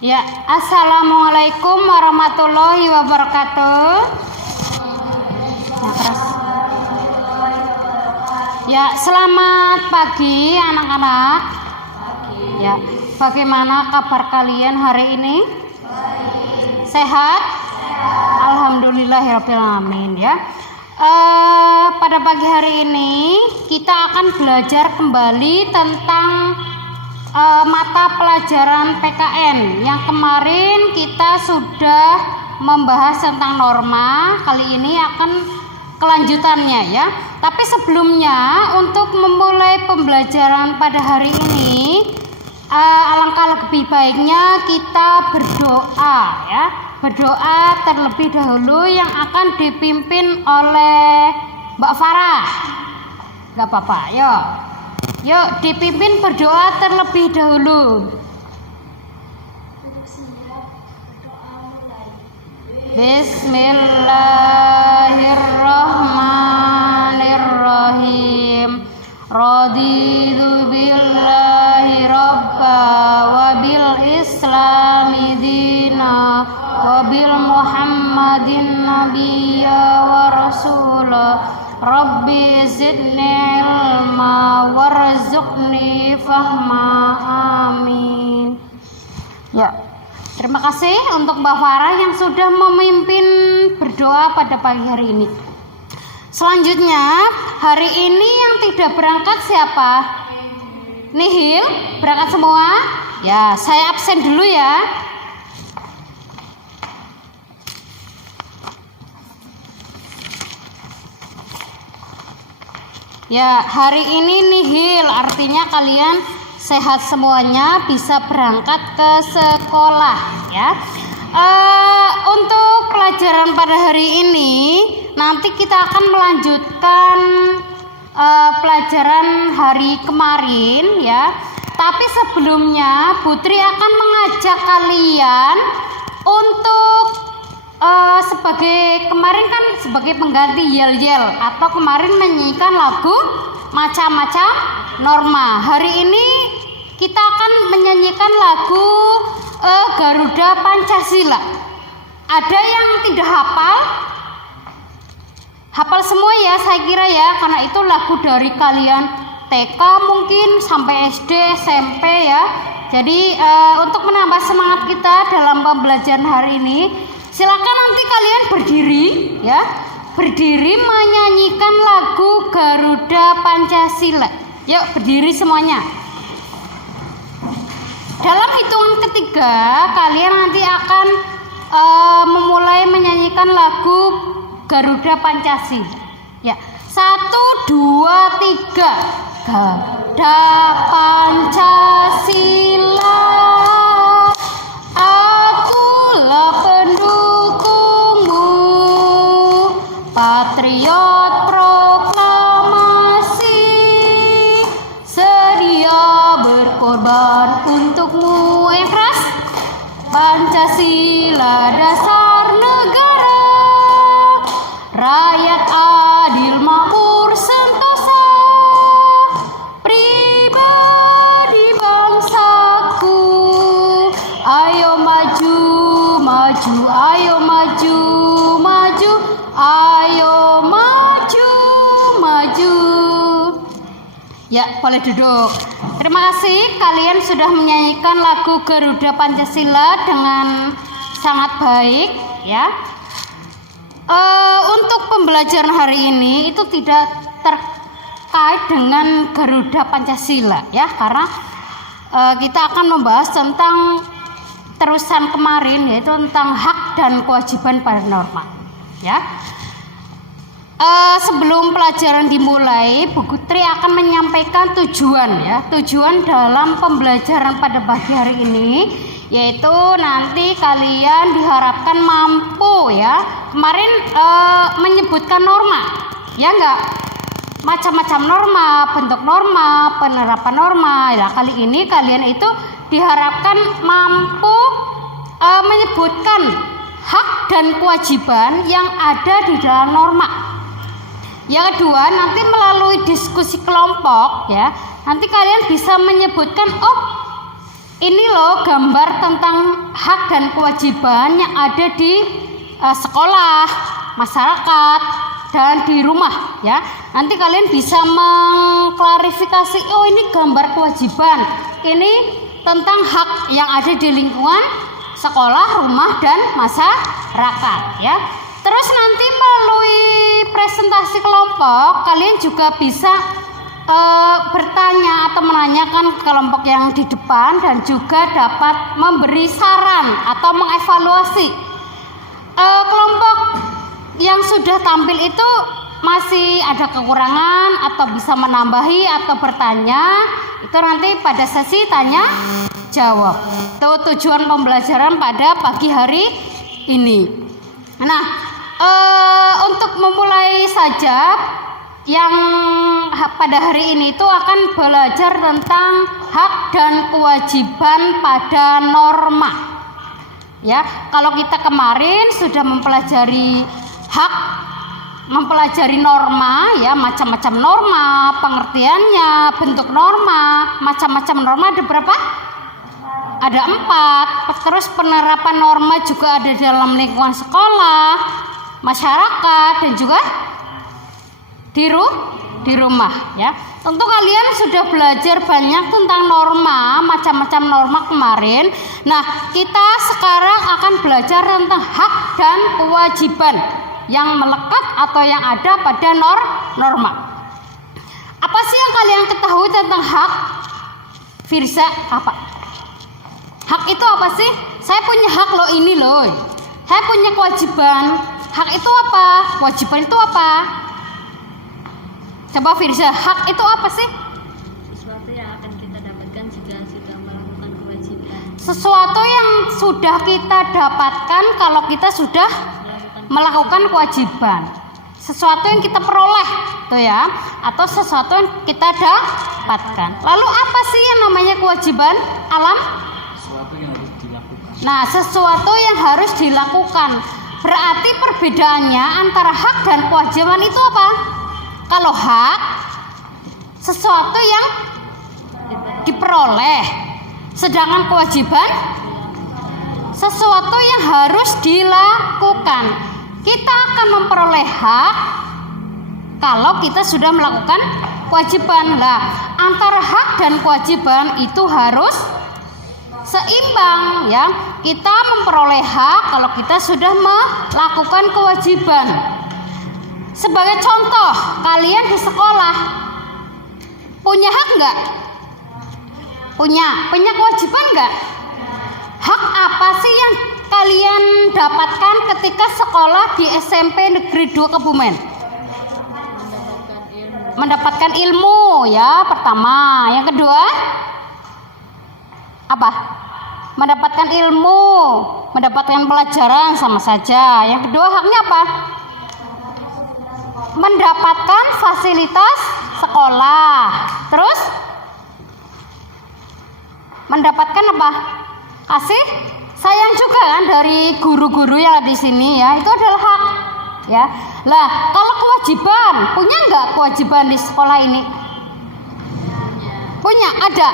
Ya, assalamualaikum warahmatullahi wabarakatuh. Ya, selamat pagi anak-anak. Ya, bagaimana kabar kalian hari ini? Sehat? Alhamdulillahirabbil alamin ya. Pada pagi hari ini kita akan belajar kembali tentang mata pelajaran PKN yang kemarin kita sudah membahas tentang norma. Kali ini akan kelanjutannya ya. Tapi sebelumnya untuk memulai pembelajaran pada hari ini alangkah lebih baiknya kita berdoa ya. Berdoa terlebih dahulu yang akan dipimpin oleh Mbak Farah. Gak apa-apa, yuk dipimpin berdoa terlebih dahulu. Bismillahirrahmanirrahim. Raditu billahi rabba wa bil islami dina wa bil muhammadin nabiyya wa rasulah. Rabbi zidni ilma warzuqni fahma, amin. Ya, terima kasih untuk Mbak Farah yang sudah memimpin berdoa pada pagi hari ini. Selanjutnya, hari ini yang tidak berangkat siapa? Nihil, berangkat semua? Ya, saya absen dulu ya. Ya, hari ini nihil, artinya kalian sehat semuanya, bisa berangkat ke sekolah ya. Untuk pelajaran pada hari ini nanti kita akan melanjutkan pelajaran hari kemarin ya. Tapi sebelumnya Putri akan mengajak kalian untuk sebagai kemarin kan sebagai pengganti yel-yel atau kemarin menyanyikan lagu macam-macam norma. Hari ini kita akan menyanyikan lagu Garuda Pancasila. Ada yang tidak hafal? Hafal semua ya saya kira ya, karena itu lagu dari kalian TK mungkin sampai SD, SMP ya. Jadi untuk menambah semangat kita dalam pembelajaran hari ini, silakan nanti kalian berdiri ya. Berdiri menyanyikan lagu Garuda Pancasila. Yuk berdiri semuanya. Dalam hitungan ketiga kalian nanti akan memulai menyanyikan lagu Garuda Pancasila. Ya, 1, 2, 3. Garuda Pancasila, akulah pendukungmu, patriot proklamasi, sedia berkorban untukmu. Yang keras. Pancasila dasar negara, rakyat adil makmur sentosa, pribadi bangsaku. Ayo maju, maju, ayo maju, maju, ayo maju, maju. Ya, boleh duduk. Terima kasih kalian sudah menyanyikan lagu Garuda Pancasila dengan sangat baik ya. Untuk pembelajaran hari ini itu tidak terkait dengan Garuda Pancasila ya, karena kita akan membahas tentang terusan kemarin, yaitu tentang hak dan kewajiban pada norma ya. Sebelum pelajaran dimulai, Bu Putri akan menyampaikan tujuan ya. Tujuan dalam pembelajaran pada pagi hari ini, yaitu nanti kalian diharapkan mampu ya. Kemarin menyebutkan norma, ya enggak? Macam-macam norma, bentuk norma, penerapan norma. Ya, kali ini kalian itu diharapkan mampu menyebutkan hak dan kewajiban yang ada di dalam norma. Yang kedua, nanti melalui diskusi kelompok ya, nanti kalian bisa menyebutkan, oh ini loh gambar tentang hak dan kewajiban yang ada di sekolah, masyarakat, dan di rumah ya. Nanti kalian bisa mengklarifikasi, oh ini gambar kewajiban, ini tentang hak yang ada di lingkungan sekolah, rumah, dan masyarakat ya. Terus nanti melalui presentasi kelompok kalian juga bisa bertanya atau menanyakan ke kelompok yang di depan dan juga dapat memberi saran atau mengevaluasi kelompok yang sudah tampil itu masih ada kekurangan atau bisa menambahi atau bertanya. Itu nanti pada sesi tanya jawab. Itu tujuan pembelajaran pada pagi hari ini. Nah, untuk memulai saja yang pada hari ini itu akan belajar tentang hak dan kewajiban pada norma. Ya, kalau kita kemarin sudah mempelajari hak, mempelajari norma ya, macam-macam norma, pengertiannya, bentuk norma, macam-macam norma ada berapa? Ada 4. Terus penerapan norma juga ada dalam lingkungan sekolah, masyarakat, dan juga di rumah ya. Tentu kalian sudah belajar banyak tentang norma, macam-macam norma kemarin. Nah, kita sekarang akan belajar tentang hak dan kewajiban yang melekat atau yang ada pada norma. Apa sih yang kalian ketahui tentang hak? Firza, apa? Hak itu apa sih? Saya punya hak loh, ini loh. Saya punya kewajiban. Hak itu apa? Kewajiban itu apa? Coba Firza, hak itu apa sih? Sesuatu yang akan kita dapatkan jika sudah melakukan kewajiban. Sesuatu yang sudah kita dapatkan kalau kita sudah melakukan kewajiban. Sesuatu yang kita peroleh, tuh ya, atau sesuatu yang kita dapatkan. Lalu apa sih yang namanya kewajiban? Alam? Sesuatu yang harus dilakukan. Nah, sesuatu yang harus dilakukan. Berarti perbedaannya antara hak dan kewajiban itu apa? Kalau hak, sesuatu yang diperoleh, sedangkan kewajiban, sesuatu yang harus dilakukan. Kita akan memperoleh hak kalau kita sudah melakukan kewajiban. Lah, antara hak dan kewajiban itu harus seimbang ya. Kita memperoleh hak kalau kita sudah melakukan kewajiban. Sebagai contoh, kalian di sekolah punya hak enggak? Punya kewajiban enggak? Hak apa sih yang kalian dapatkan ketika sekolah di SMP Negeri 2 Kebumen? Mendapatkan ilmu ya, pertama. Yang kedua apa? Mendapatkan ilmu, mendapatkan pelajaran sama saja. Yang kedua haknya apa? Mendapatkan fasilitas sekolah. Terus mendapatkan apa? Kasih sayang juga kan dari guru-guru yang ada di sini ya. Itu adalah hak ya. Lah, kalau kewajiban, punya enggak kewajiban di sekolah ini? Punya, ada.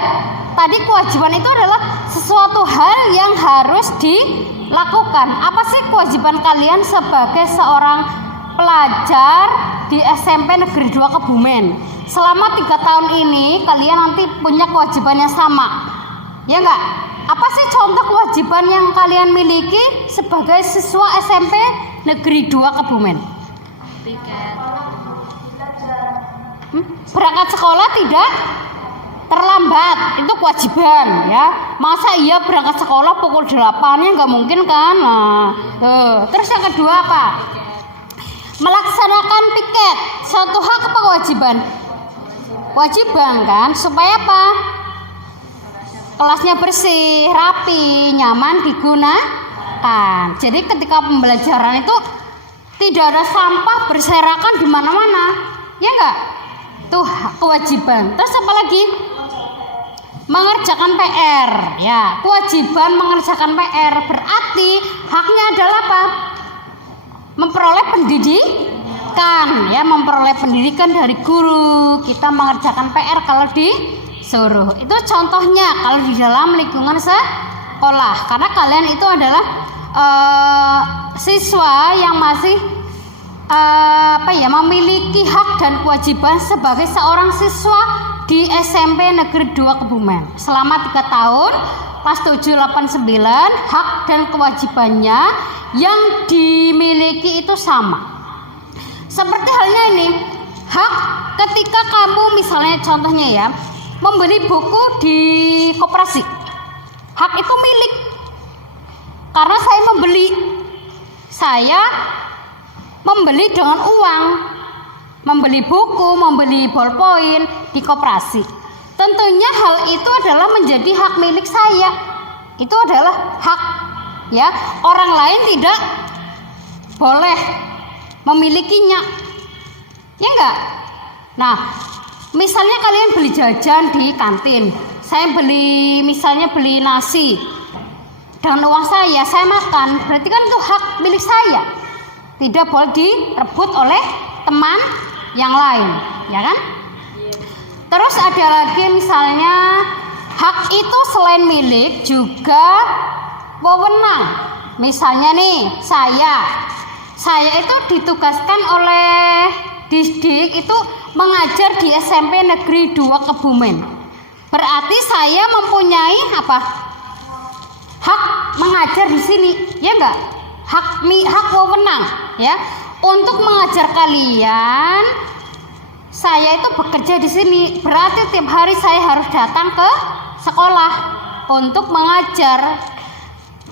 Tadi kewajiban itu adalah sesuatu hal yang harus dilakukan. Apa sih kewajiban kalian sebagai seorang pelajar di SMP Negeri 2 Kebumen? Selama 3 tahun ini kalian nanti punya kewajiban yang sama, ya enggak? Apa sih contoh kewajiban yang kalian miliki sebagai siswa SMP Negeri 2 Kebumen? Piket. Berangkat sekolah tidak terlambat, itu kewajiban ya. Masa iya berangkat sekolah pukul 8-nya nggak mungkin kan? Nah, terus yang kedua apa? Melaksanakan piket, suatu hak apa kewajiban? Kewajiban kan, supaya apa? Kelasnya bersih, rapi, nyaman digunakan. Jadi ketika pembelajaran itu tidak ada sampah berserakan di mana-mana, ya enggak? Itu kewajiban. Terus apa lagi? Mengerjakan PR, ya. Kewajiban mengerjakan PR berarti haknya adalah apa? Memperoleh pendidikan, ya, memperoleh pendidikan dari guru. Kita mengerjakan PR kalau di suruh. Itu contohnya kalau di dalam lingkungan sekolah, karena kalian itu adalah siswa yang masih memiliki hak dan kewajiban sebagai seorang siswa di SMP Negeri 2 Kebumen selama 3 tahun. Kelas 7, 8, 9, hak dan kewajibannya yang dimiliki itu sama. Seperti halnya ini, hak ketika kamu misalnya contohnya ya, membeli buku di koperasi. Hak itu milik. Karena saya membeli dengan uang. Membeli buku, membeli ballpoint di koperasi. Tentunya hal itu adalah menjadi hak milik saya. Itu adalah hak, ya. Orang lain tidak boleh memilikinya. Ya enggak? Nah, misalnya kalian beli jajan di kantin. Saya misalnya beli nasi. Dengan uang saya makan. Berarti kan itu hak milik saya. Tidak boleh direbut oleh teman yang lain, ya kan? Terus ada lagi misalnya hak itu selain milik juga wewenang. Misalnya nih, saya itu ditugaskan oleh Disdik itu mengajar di SMP Negeri 2 Kebumen. Berarti saya mempunyai apa? Hak mengajar di sini, ya enggak? Hak wewenang, ya. Untuk mengajar kalian, saya itu bekerja di sini. Berarti tiap hari saya harus datang ke sekolah untuk mengajar.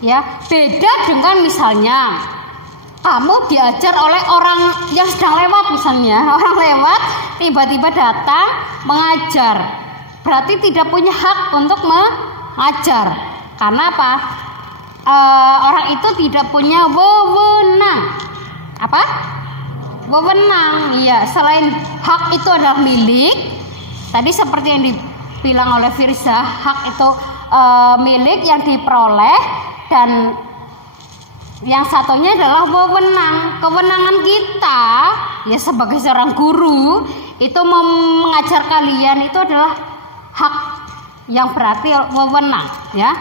Ya, beda dengan misalnya kamu diajar oleh orang yang sedang lewat misalnya. Orang lewat tiba-tiba datang mengajar. Berarti tidak punya hak untuk mengajar. Karena apa? Orang itu tidak punya wewenang. Apa? Wewenang. Iya, selain hak itu adalah milik, tadi seperti yang dibilang oleh Firza, hak itu milik yang diperoleh, dan yang satunya adalah wewenang. Kewenangan kita ya sebagai seorang guru itu mengajar kalian itu adalah hak yang berarti wewenang, ya.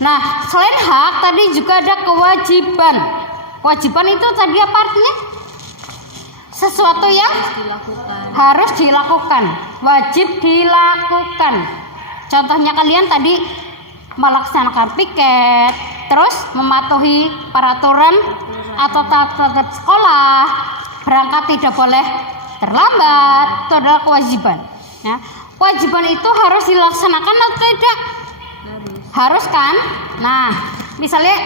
Nah, selain hak tadi juga ada kewajiban. Kewajiban itu tadi apa artinya? Sesuatu yang harus dilakukan, wajib dilakukan. Contohnya kalian tadi melaksanakan piket, terus mematuhi peraturan atau tata sekolah, berangkat tidak boleh terlambat, itu adalah kewajiban. Ya. Kewajiban itu harus dilaksanakan atau tidak? Harus kan? Nah, misalnya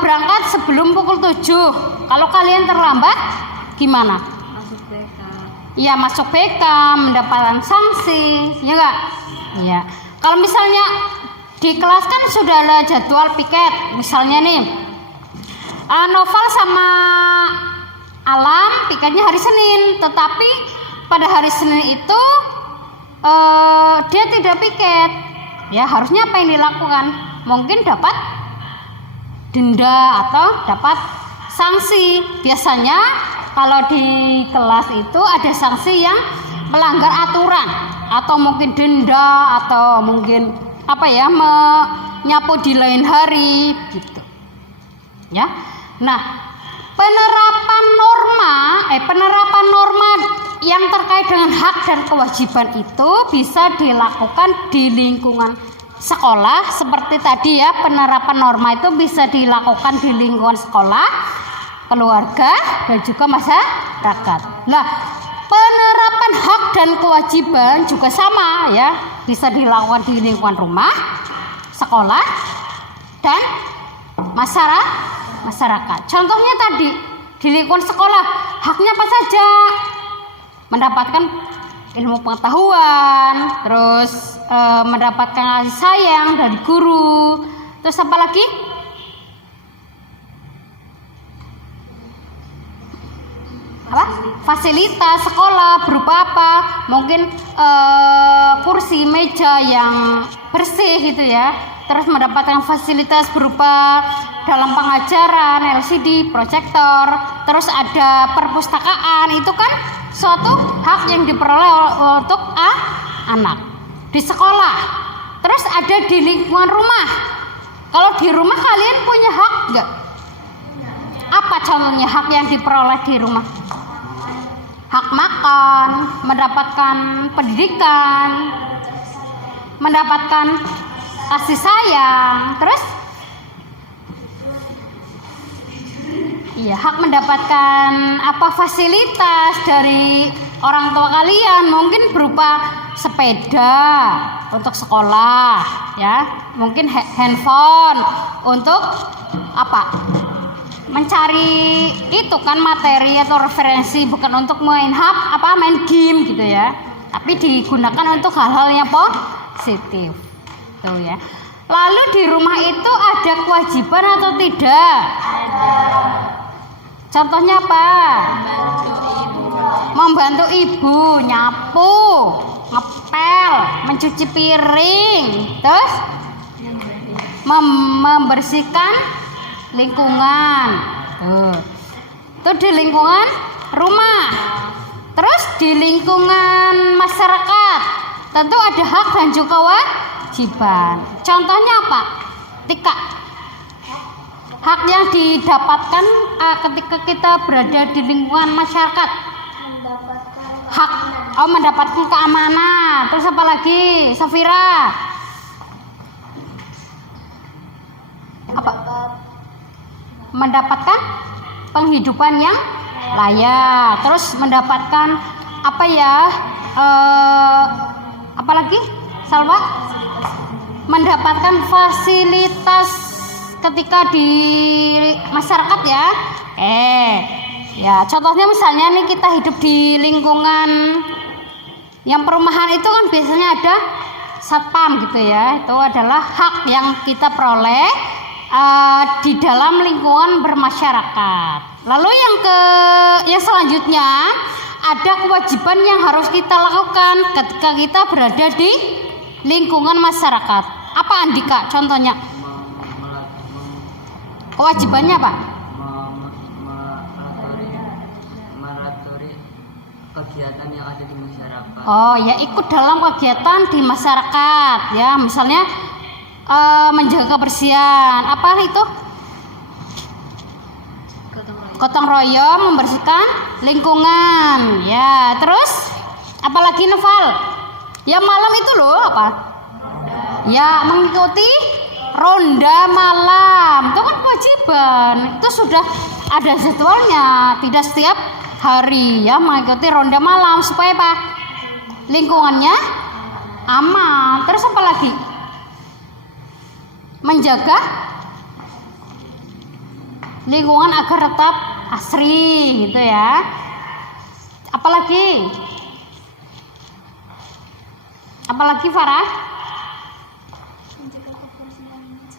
berangkat sebelum pukul 7, kalau kalian terlambat gimana? Masuk BK. Iya, masuk BK, mendapatkan sanksi, ya enggak? Iya. Kalau misalnya di kelas kan sudah ada jadwal piket, misalnya nih Noval sama Alam piketnya hari Senin, tetapi pada hari Senin itu dia tidak piket, ya harusnya apa yang dilakukan? Mungkin dapat denda atau dapat sanksi. Biasanya kalau di kelas itu ada sanksi yang melanggar aturan, atau mungkin denda, atau mungkin menyapu di lain hari gitu. Ya. Nah, penerapan norma yang terkait dengan hak dan kewajiban itu bisa dilakukan di lingkungan sekolah. Seperti tadi ya, penerapan norma itu bisa dilakukan di lingkungan sekolah, keluarga, dan juga masyarakat. Nah, penerapan hak dan kewajiban juga sama ya, bisa dilakukan di lingkungan rumah, sekolah, dan masyarakat. Contohnya tadi di lingkungan sekolah, haknya apa saja? Mendapatkan ilmu pengetahuan, terus mendapatkan kasih sayang dari guru, terus apa lagi? Fasilitas sekolah berupa apa? Mungkin kursi, meja yang bersih gitu ya. Terus mendapatkan fasilitas berupa dalam pengajaran, LCD, proyektor. Terus ada perpustakaan, itu kan suatu hak yang diperoleh untuk anak. di sekolah, terus ada di lingkungan rumah. Kalau di rumah kalian punya hak nggak? Apa contohnya hak yang diperoleh di rumah? Hak makan, mendapatkan pendidikan, mendapatkan kasih sayang, terus iya, hak mendapatkan apa fasilitas dari orang tua kalian, mungkin berupa sepeda untuk sekolah, ya, mungkin handphone untuk apa? Mencari itu kan materi atau referensi, bukan untuk main main game gitu ya, tapi digunakan untuk hal-hal yang positif, tuh ya. Lalu di rumah itu ada kewajiban atau tidak? Contohnya apa? Membantu ibu nyapu, ngepel, mencuci piring, terus membersihkan lingkungan. Tuh di lingkungan rumah. Terus di lingkungan masyarakat tentu ada hak dan juga kewajiban. Contohnya apa? Tika, hak yang didapatkan ketika kita berada di lingkungan masyarakat. Hak mendapatkan keamanan. Terus apa lagi, Safira? Apa? Mendapatkan penghidupan yang layak. Terus mendapatkan apa ya? Apa lagi, Salwa? Mendapatkan fasilitas ketika di masyarakat ya. Ya, contohnya misalnya nih kita hidup di lingkungan yang perumahan itu kan biasanya ada satpam gitu ya. Itu adalah hak yang kita peroleh di dalam lingkungan bermasyarakat. Lalu yang selanjutnya ada kewajiban yang harus kita lakukan ketika kita berada di lingkungan masyarakat. Apa Andika contohnya? Kewajibannya apa? Meratori kegiatan yang ada di masyarakat. Oh ya, ikut dalam kegiatan di masyarakat ya, misalnya menjaga kebersihan, apa itu? Gotong royong membersihkan lingkungan ya. Terus apalagi Noval? Ya malam itu loh apa? Ya mengikuti ronda malam, itu kan kewajiban, itu sudah ada jadwalnya, tidak setiap hari ya mengikuti ronda malam supaya apa? Lingkungannya aman. Terus apa lagi? Menjaga lingkungan agar tetap asri gitu ya. Apalagi? Apalagi Farah?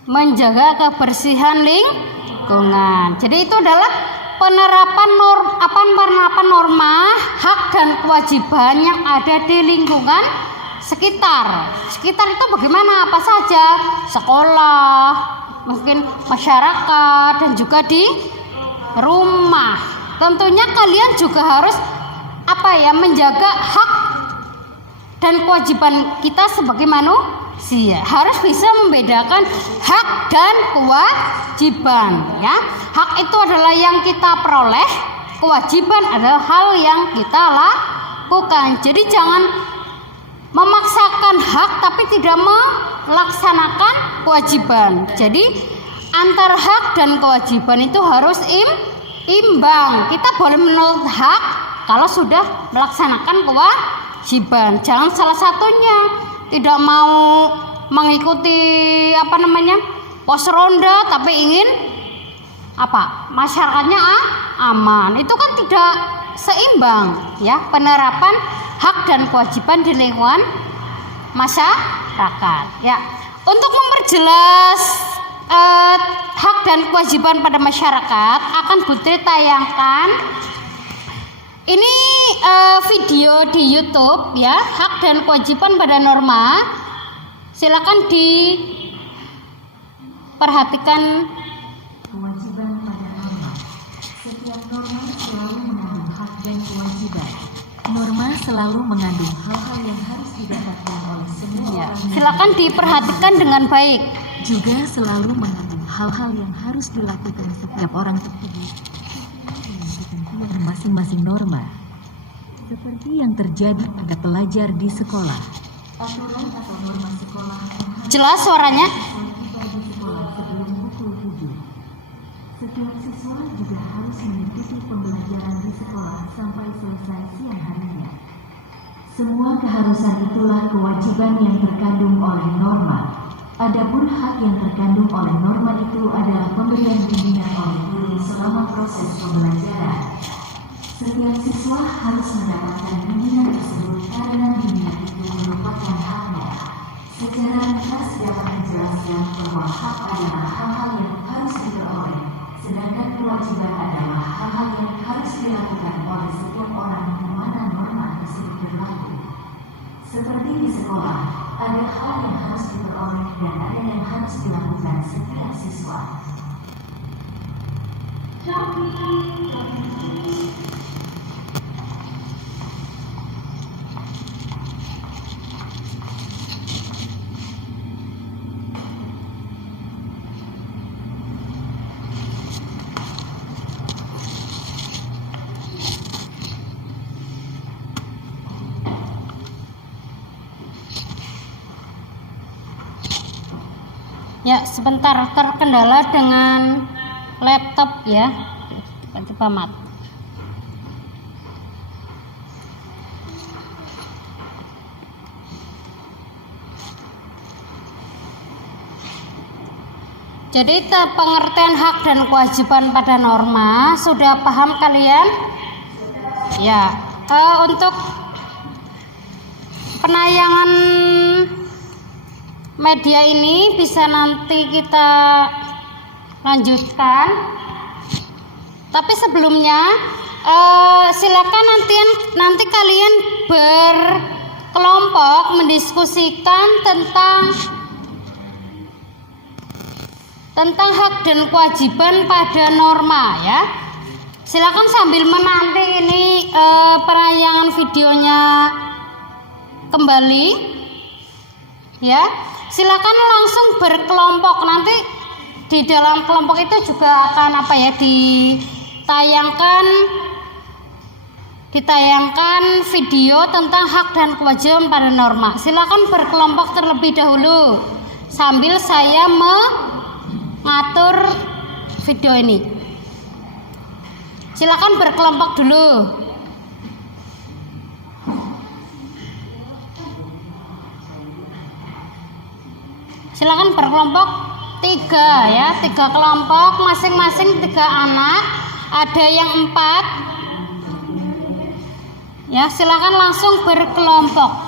Menjaga kebersihan lingkungan. Jadi itu adalah penerapan norma, hak dan kewajiban yang ada di lingkungan sekitar. Sekitar itu bagaimana? Apa saja? Sekolah, mungkin masyarakat, dan juga di rumah. Tentunya kalian juga harus menjaga hak dan kewajiban kita sebagai manusia. Harus bisa membedakan hak dan kewajiban ya. Hak itu adalah yang kita peroleh, kewajiban adalah hal yang kita lakukan. Jadi jangan memaksakan hak tapi tidak melaksanakan kewajiban. Jadi antara hak dan kewajiban itu harus imbang. Kita boleh menolak hak kalau sudah melaksanakan kewajiban. Jangan salah satunya, tidak mau mengikuti pos ronda tapi ingin masyarakatnya aman. Itu kan tidak seimbang ya, penerapan hak dan kewajiban di lingkungan masyarakat ya. Untuk memperjelas hak dan kewajiban pada masyarakat akan Putri tayangkan ini video di YouTube ya, hak dan kewajiban pada norma. Silakan diperhatikan. Kewajiban pada norma. Setiap norma selalu mengandung hak dan kewajiban. Norma selalu mengandung hal-hal yang harus didapatkan oleh semua Ya, orang. silakan diperhatikan dengan baik. Juga selalu mengandung hal-hal yang harus dilakukan setiap orang tersebut dengan ketentuan masing-masing norma. Seperti yang terjadi pada pelajar di sekolah. Aturan atau norma sekolah yang harus Jelas suaranya? tiba di sekolah sebelum pukul 7. Setiap siswa juga harus mengikuti pembelajaran di sekolah sampai selesai siang harinya. Semua keharusan itulah kewajiban yang terkandung oleh norma. Adapun hak yang terkandung oleh norma itu adalah pemberian bimbingan oleh guru selama proses pembelajaran. Setiap siswa harus mendapatkan bimbingan tersebut karena bimbingan itu merupakan haknya. Secara ringkas dapat dijelaskan bahwa hak adalah hal-hal yang harus diperoleh, sedangkan kewajiban adalah hal-hal yang harus dilakukan oleh setiap orang di mana norma tersebut berlaku. Seperti di sekolah, ada hal yang harus diperoleh dan ada yang harus dilakukan setiap siswa. Ya, sebentar terkendala dengan laptop ya. Coba mat. Jadi pengertian hak dan kewajiban pada norma sudah paham kalian? Ya, untuk penayangan media ini bisa nanti kita lanjutkan. Tapi sebelumnya silakan nanti kalian berkelompok mendiskusikan tentang hak dan kewajiban pada norma ya. Silakan sambil menanti ini penayangan videonya kembali ya. Silakan langsung berkelompok, nanti di dalam kelompok itu juga akan ditayangkan video tentang hak dan kewajiban pada norma. Silakan berkelompok terlebih dahulu sambil saya mengatur video ini. Silakan berkelompok dulu. Silakan berkelompok 3 ya, 3 kelompok, masing-masing 3 anak, ada yang 4 ya. Silakan langsung berkelompok.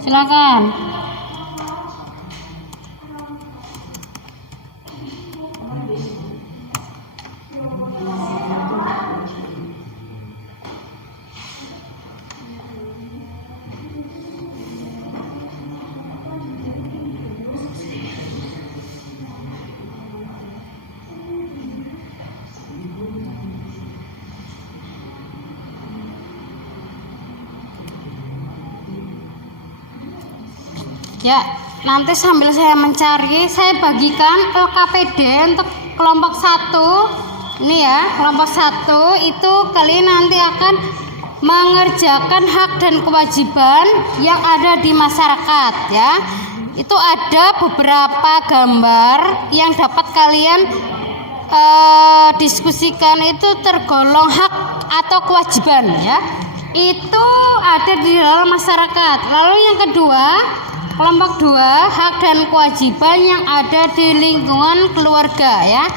Silakan. Ya, nanti sambil saya mencari, saya bagikan LKPD untuk kelompok 1. Ini ya, kelompok 1 itu kalian nanti akan mengerjakan hak dan kewajiban yang ada di masyarakat ya. Itu ada beberapa gambar yang dapat kalian diskusikan, itu tergolong hak atau kewajiban ya. Itu ada di dalam masyarakat. Lalu yang kedua, kelompok 2, hak dan kewajiban yang ada di lingkungan keluarga ya.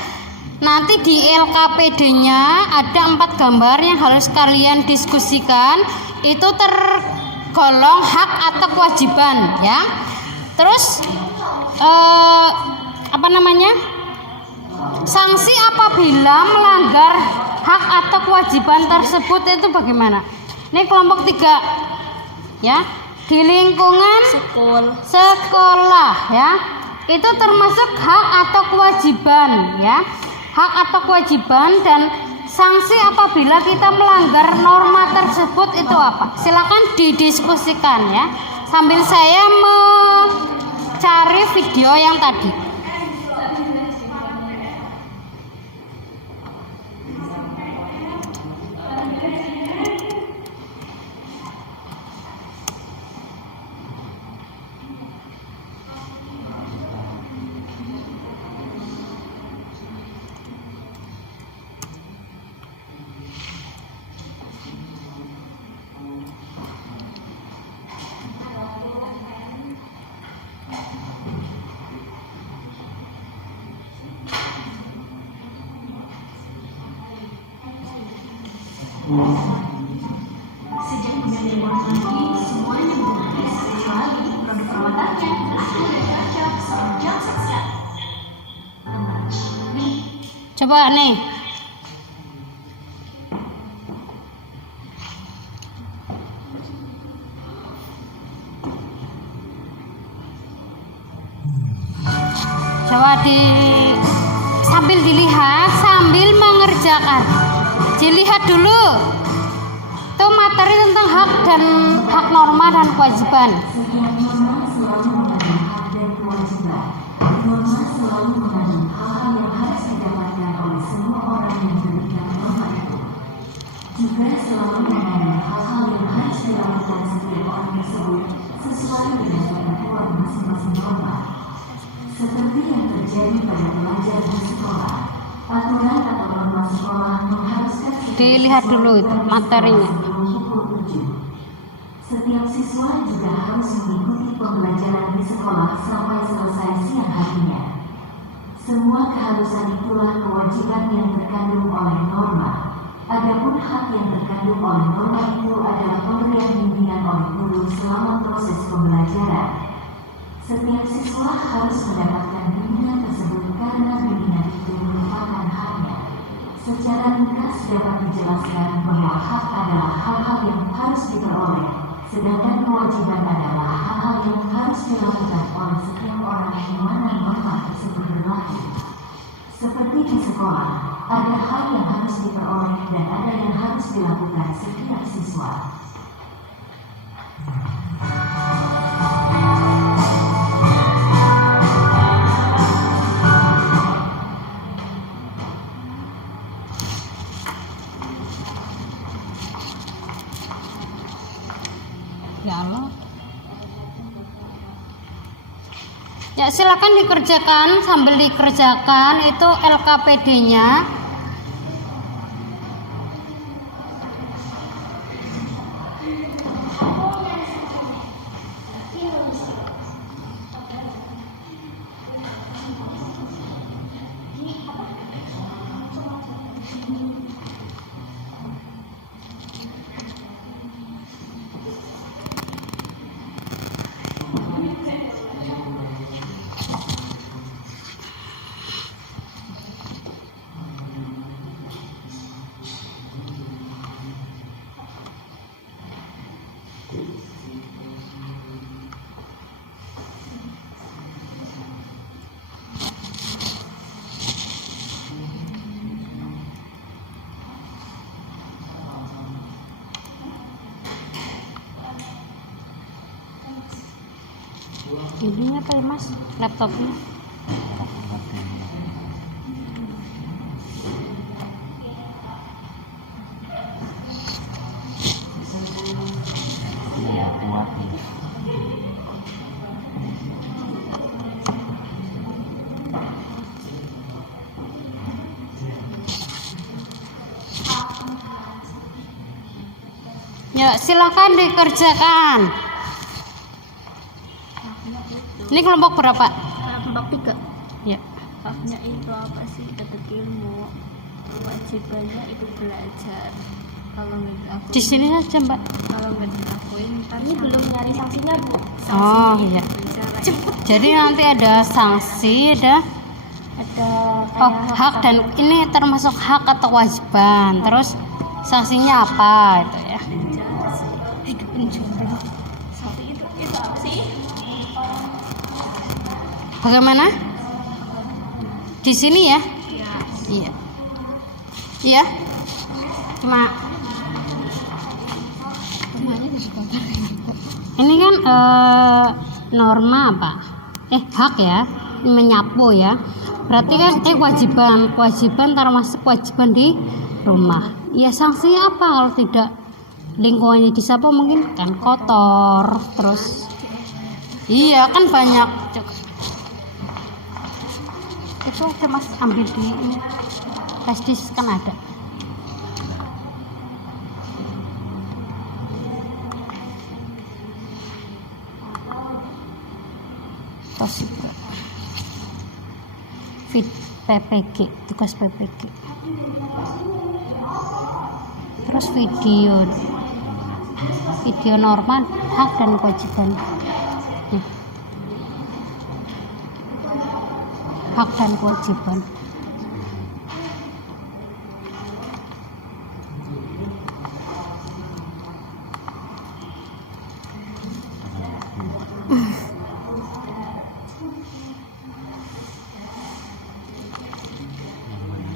Nanti di LKPD-nya ada 4 gambar yang harus kalian diskusikan. Itu tergolong hak atau kewajiban ya. Terus sanksi apabila melanggar hak atau kewajiban tersebut itu bagaimana? Ini kelompok 3 ya, di lingkungan sekolah ya, itu termasuk hak atau kewajiban ya, hak atau kewajiban. Dan sanksi apabila kita melanggar norma tersebut itu apa? Silakan didiskusikan ya, sambil saya mencari video yang tadi. Sejak bulan Januari nanti, semuanya gratis kecuali produk perawatannya akan cocok soal jam sekian. Coba nih. Coba sambil dilihat, sambil mengerjakan. Dilihat dulu tuh materi tentang hak dan hak norma dan kewajiban. Setiap norma selalu mengandung hak dan kewajiban. Norma selalu mengandung hal-hal yang harus didapatkan oleh semua orang yang diberikan norma itu. Juga selalu mengandung hal-hal yang harus dilakukan setiap orang tersebut sesuai dengan ketentuan masing-masing norma. Seperti yang terjadi pada pelajar di sekolah, aturan atau norma sekolah mengharuskan Dilihat dulu itu materinya. Setiap siswa juga harus mengikuti pembelajaran di sekolah sampai selesai siang harinya. Semua keharusan itulah kewajiban yang terkandung oleh norma. Adapun hak yang terkandung oleh norma itu adalah pemberian bimbingan oleh guru selama proses pembelajaran. Setiap siswa harus mendapatkan bimbingan tersebut karena bimbingan itu merupakan haknya. Secara ringkas dapat dijelaskan bahwa hak adalah hal-hal yang harus diperoleh, sedangkan kewajiban adalah hal-hal yang harus dilakukan oleh setiap orang di mana norma tersebut berlaku. Seperti di sekolah, ada hal yang harus diperoleh dan ada yang harus dilakukan setiap siswa. Ya Allah. Ya silakan dikerjakan, sambil dikerjakan itu LKPD-nya. Ini apa ya mas? Laptopnya? Ya silahkan dikerjakan. Ini kelompok berapa? Kelompok 3. Ya. Haknya itu apa sih? Dapat ilmu. Kewajibannya itu belajar. Kalau nggak dilakuin. Di sini saja mbak. Kalau nggak dilakuin, ini belum nyari sanksinya bu. Oh iya. Cepet. Jadi nanti ada sanksi, ada ada Oh, hak dan ini termasuk hak atau kewajiban. Terus sanksinya apa itu ya? Seperti itu apa sih? Bagaimana? Di sini ya? Ya. Iya. Iya. Cuma ini kan norma apa? Hak ya, menyapu ya. Berarti kan kewajiban termasuk kewajiban di rumah. Ya sanksinya apa kalau tidak lingkungannya disapu, mungkin kan kotor terus. Iya kan banyak. Itu ada Mas, ambil di ini. Testis kan ada. Tos juga. Fit PPG, tugas PPG. Terus video normal hak dan kewajiban. Nih. Hak dan kewajiban.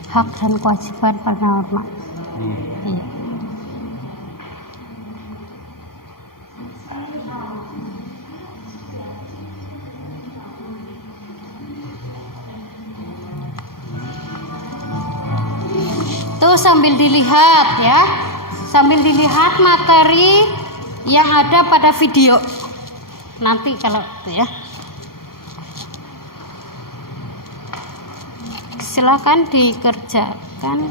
Hak dan kewajiban pada norma. Iya. Tuh sambil dilihat ya, sambil dilihat materi yang ada pada video. Nanti kalau itu ya. Silahkan dikerjakan.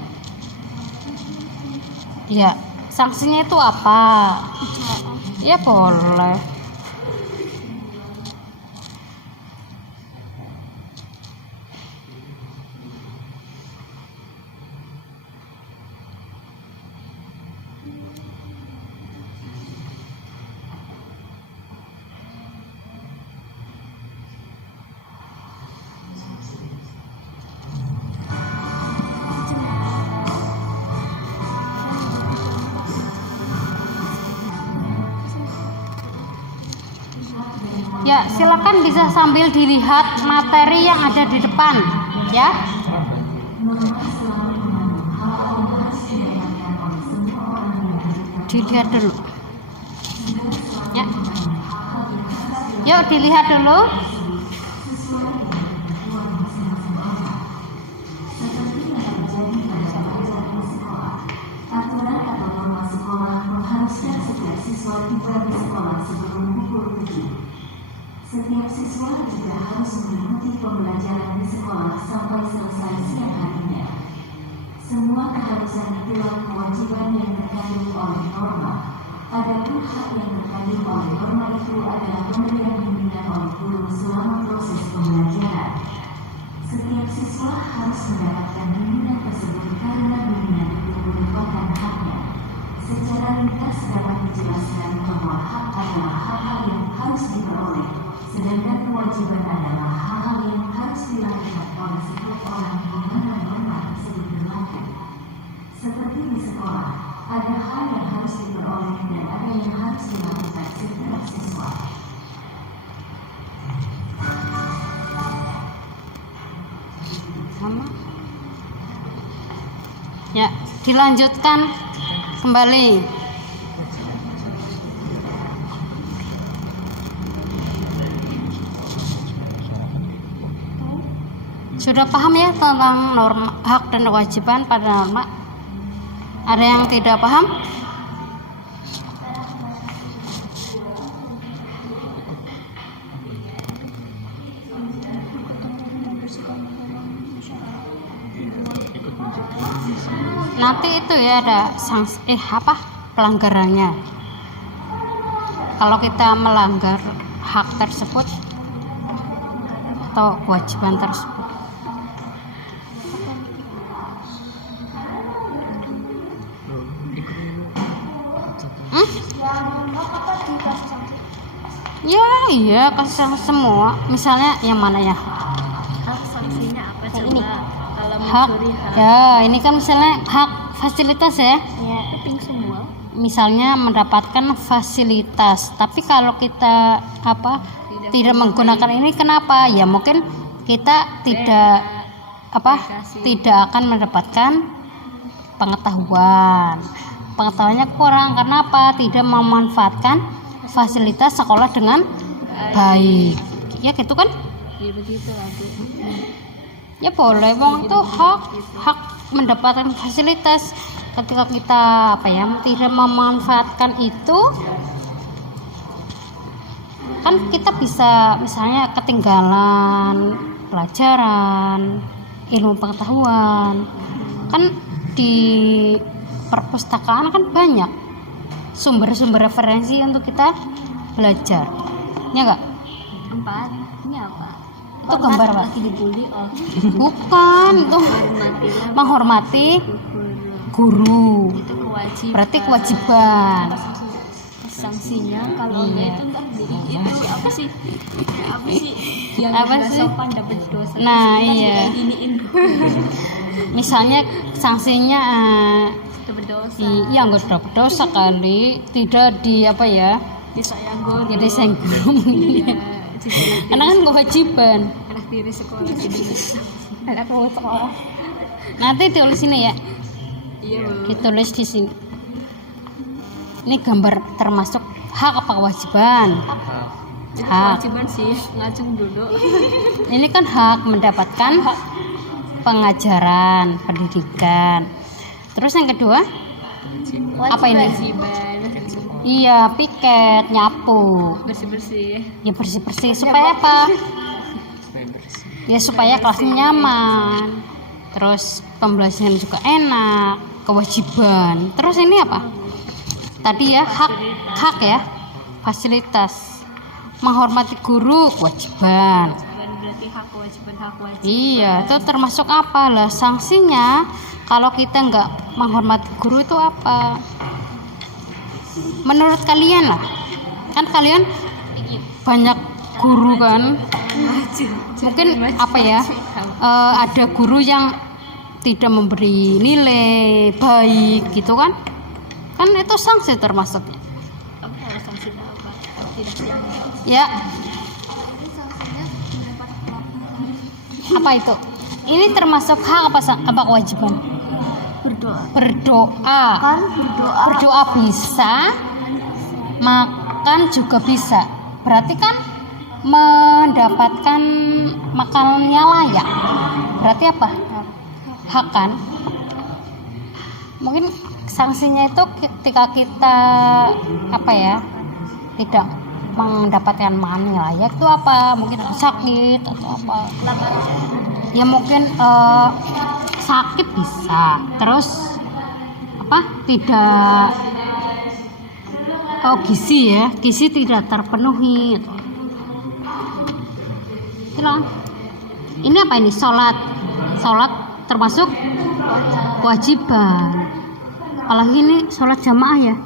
Ya, sanksinya itu apa? Ya boleh. Ya, silakan bisa sambil dilihat materi yang ada di depan, ya. Dilihat dulu. Ya. Yuk dilihat dulu. Aturan atau norma sekolah mengharuskan setiap siswa tiba di sekolah sebelum pukul 7. Setiap siswa juga harus mengikuti pembelajaran di sekolah sampai selesai siang harinya. Semua keharusan itulah kewajiban yang terkandung oleh norma. Adapun hak yang terkandung oleh norma itu adalah pemberian bimbingan oleh guru selama proses pembelajaran. Setiap siswa harus mendapatkan bimbingan tersebut karena bimbingan itu merupakan haknya. Secara ringkas dapat dijelaskan bahwa hak adalah hal-hal yang harus diperoleh, sedangkan kewajiban adalah hal-hal yang harus dilakukan oleh setiap orang di mana norma tersebut berlaku. Seperti di sekolah, ada hal yang harus diperoleh dan ada yang harus dilakukan setiap siswa. Ya, dilanjutkan kembali. Sudah paham ya tentang norma, hak dan kewajiban pada norma? Ada yang tidak paham? Nanti itu ya ada sanksi, pelanggarannya. Kalau kita melanggar hak tersebut atau kewajiban tersebut. Ya, iya kasih semua. Misalnya yang mana ya? Hak sanksinya apa sih? hak ya, ini kan misalnya hak fasilitas ya, Ya, keping semua. misalnya mendapatkan fasilitas. Tapi kalau kita tidak menggunakan ini, kenapa? Ya mungkin kita tidak tidak akan mendapatkan pengetahuannya kurang. Karena apa? Tidak memanfaatkan fasilitas sekolah dengan baik. Ya gitu kan? Ya begitu aku. Ya boleh, wong itu hak mendapatkan fasilitas. Ketika kita tidak memanfaatkan itu, kan kita bisa misalnya ketinggalan pelajaran, ilmu pengetahuan. Kan di perpustakaan kan banyak sumber-sumber referensi untuk kita belajar, ya enggak? 4. Ini apa? Itu gambar apa? Lagi dibully. Oh, Bukan, itu hormatilah menghormati guru. guru. Itu kewajiban. Berarti kewajiban. Sanksinya kalau enggak itu ntar jadi itu apa sih yang Apa nggak sih? sopan dapat dosa. Nah, Kan iya. kita giniin Misalnya sanksinya dapat dosa. iya nggak dapat dosa kali, tidak Disayang guru. jadi senggrum. Karena kan kewajiban. Anak diri sekolah jadi Anak sekolah. Nanti tulis ini ya, iya Bu. ditulis di sini. Ini gambar termasuk hak apa kewajiban? Itu Hak. kewajiban sih ngacung dulu. Ini kan hak mendapatkan pengajaran, pendidikan. Terus yang kedua, apa ini? Kewajiban Iya, piket, nyapu. bersih. Ya bersih-bersih supaya apa? Ya supaya kelasnya nyaman. Terus pembelajaran juga enak, kewajiban. Terus ini apa? Tadi ya hak ya, fasilitas. Menghormati guru, kewajiban. Berarti hak kewajiban. Iya, itu termasuk apa lah sanksinya? Kalau kita nggak menghormati guru itu apa? Menurut kalian lah, kan kalian banyak guru kan? Mungkin ada guru yang tidak memberi nilai baik gitu kan? Kan itu sanksi termasuknya. Kamu harus sanksi apa? Tidak siang. Ya. Apa itu? Ini termasuk hak apa kewajiban? Berdoa. Kan Berdoa bisa, makan juga bisa. Berarti kan mendapatkan makanannya layak. Berarti apa? Hak kan? Mungkin sanksinya itu ketika kita tidak mendapatkan makan yang layak itu apa? Mungkin sakit atau apa? Ya mungkin sakit bisa. Terus tidak gizi tidak terpenuhi. Ini apa ini? Sholat termasuk kewajiban. Kalau ini sholat jamaah ya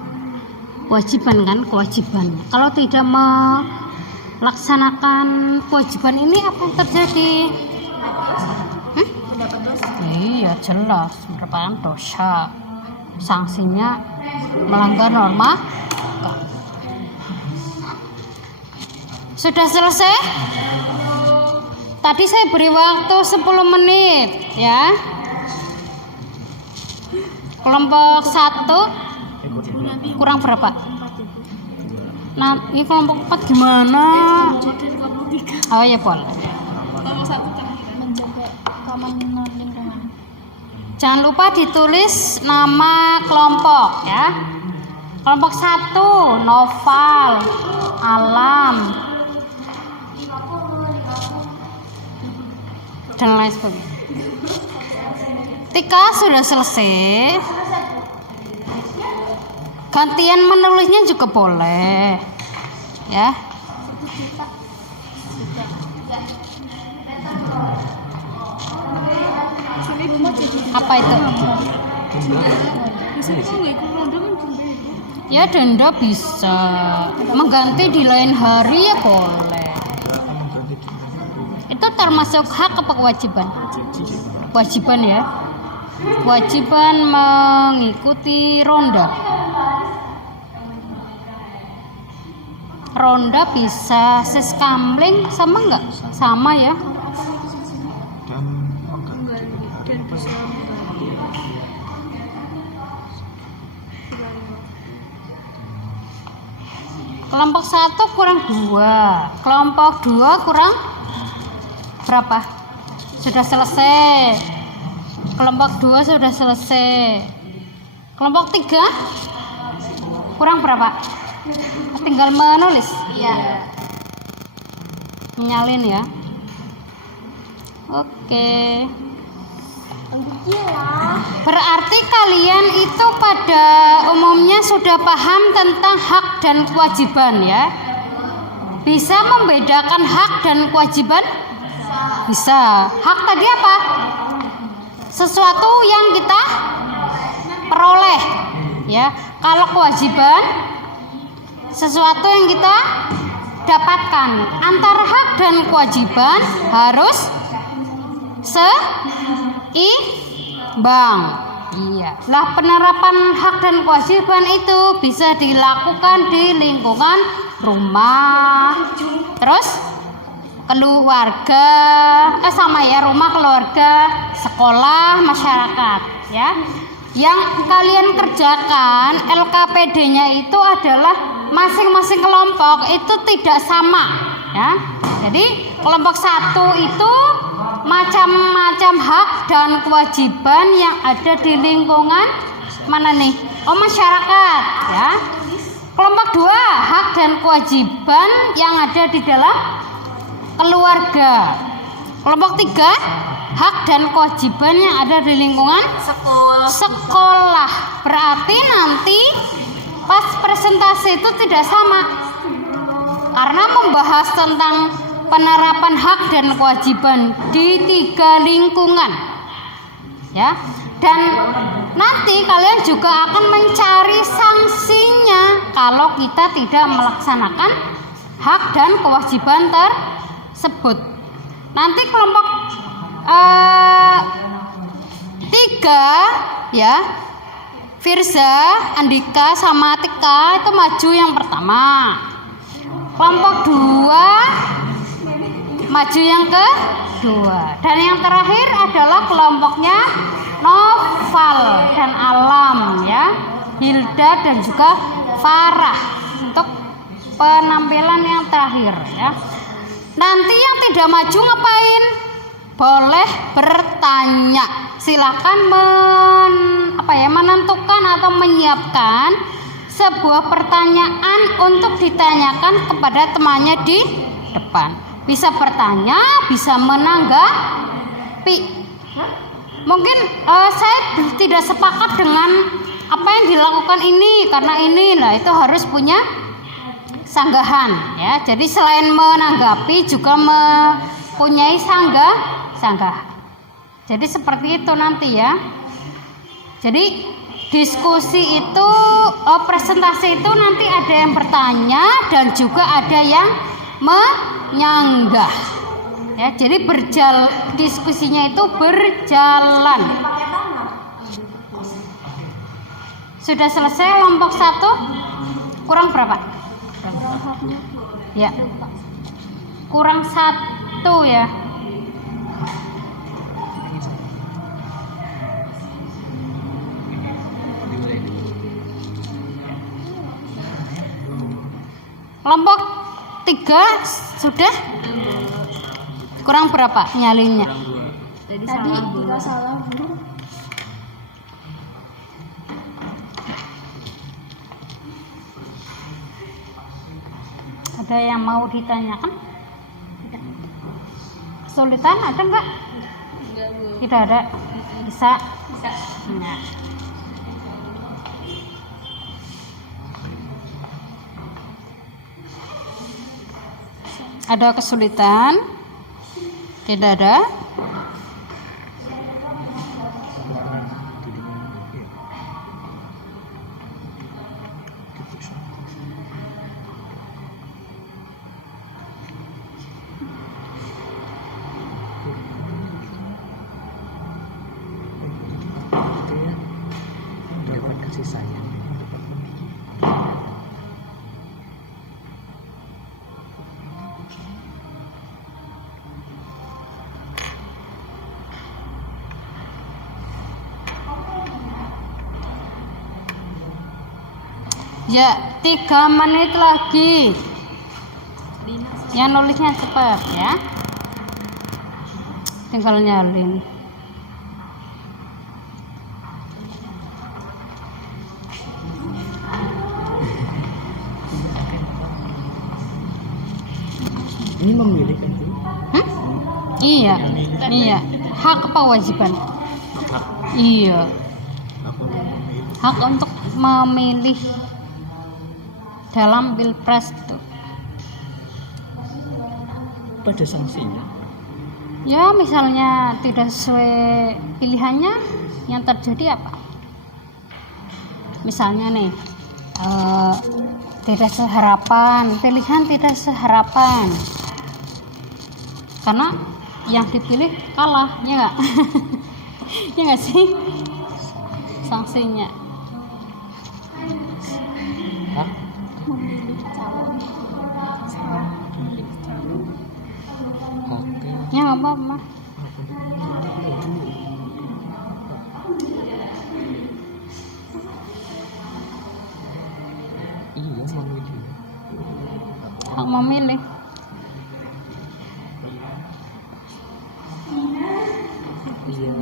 kewajiban kan, kewajibannya. Kalau tidak melaksanakan kewajiban ini apa yang terjadi? Iya jelas merupakan dosa. Sanksinya melanggar norma. Sudah selesai? Tadi saya beri waktu 10 menit ya. Kelompok 1 kurang berapa? Nah, ini kelompok 4 gimana? Oh ya boleh. menjaga keamanan lingkungan. Jangan lupa ditulis nama kelompok ya. Kelompok 1 Noval, Alam, dan lain sebagainya. Tika sudah selesai. Gantian menulisnya juga boleh ya. Apa itu? Ya denda bisa. Mengganti di lain hari ya boleh. Itu termasuk hak apa kewajiban? kewajiban ya. Kewajiban mengikuti ronda. Ronda bisa seskamling sama enggak? Sama ya. Dan bisa mengganti. Kelompok 1 kurang 2. Kelompok 2 kurang berapa? Sudah selesai. Kelompok 2 sudah selesai. Kelompok 3 kurang berapa? Tinggal menulis. Iya. Nyalin ya. Oke. Berarti kalian itu pada umumnya sudah paham tentang hak dan kewajiban ya. Bisa membedakan hak dan kewajiban? Bisa. Hak tadi apa? Sesuatu yang kita peroleh ya. Kalau kewajiban sesuatu yang kita dapatkan. Antara hak dan kewajiban harus seimbang. Iya. Lah penerapan hak dan kewajiban itu bisa dilakukan di lingkungan rumah. Terus keluarga, sama ya, rumah, keluarga, sekolah, masyarakat ya. Yang kalian kerjakan LKPD-nya itu adalah masing-masing kelompok itu tidak sama ya. Jadi kelompok 1 itu macam-macam hak dan kewajiban yang ada di lingkungan mana nih? Oh, masyarakat ya. Kelompok 2 hak dan kewajiban yang ada di dalam keluarga. Kelompok 3 hak dan kewajiban yang ada di lingkungan sekolah. Berarti nanti pas presentasi itu tidak sama, karena membahas tentang penerapan hak dan kewajiban di 3 lingkungan ya. Dan nanti kalian juga akan mencari sanksinya kalau kita tidak melaksanakan hak dan kewajiban tersebut. Nanti kelompok 3 ya, Firza, Andika sama Tika itu maju yang pertama. Kelompok 2 maju yang kedua. Dan yang terakhir adalah kelompoknya Noval dan Alam ya, Hilda dan juga Farah untuk penampilan yang terakhir ya. Nanti yang tidak maju ngapain? Boleh bertanya. Silakan menentukan atau menyiapkan sebuah pertanyaan untuk ditanyakan kepada temannya di depan. Bisa bertanya, bisa menanggapi. Mungkin saya tidak sepakat dengan apa yang dilakukan ini karena ini, lah itu harus punya sanggahan ya. Jadi selain menanggapi juga mempunyai sanggahan. Jadi seperti itu nanti ya. Jadi diskusi itu, presentasi itu nanti ada yang bertanya dan juga ada yang menyanggah ya. Jadi diskusinya itu berjalan. Sudah selesai kelompok 1. Kurang berapa? Ya, kurang 1 ya. Kelompok 3 sudah? Kurang berapa nyalinnya? Tadi kita salah. Ada yang mau ditanyakan? Kesulitan ada enggak? Enggak, Bu. Tidak ada. Bisa. Nah. Ada kesulitan? Tidak ada. Ya, 3 menit lagi. Yang nulisnya cepat ya. Tinggal nyalin. Ini memilih kan tuh? Iya, iya. Hak apa kewajiban? Hak. Iya. Apa memilih? Hak untuk memilih dalam pilpres itu. Pada sanksinya. Ya, misalnya tidak sesuai pilihannya, yang terjadi apa? Misalnya nih, tidak seharapan, pilihan tidak seharapan, karena yang dipilih kalah, ya nggak? Ya nggak sih? Sanksinya. Hak. Memilih calon. Salah memilih calon. Haknya. Ya nggak apa-apa. Iya memilih. Hak memilih. Iya.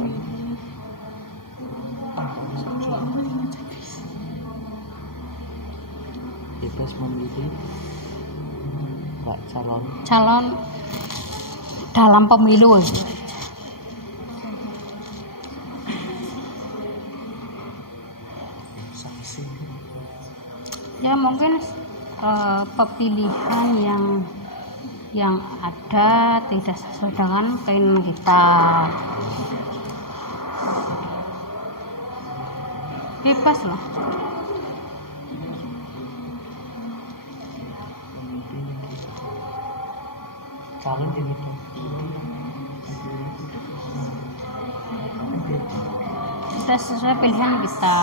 Bebas memilih Pak Calon dalam pemilu. sanksi. Ya mungkin pemilihan yang ada tidak sesuai dengan keinginan kita. Bebas loh. Calon yang itu. Tidak sesuai pilihan kita.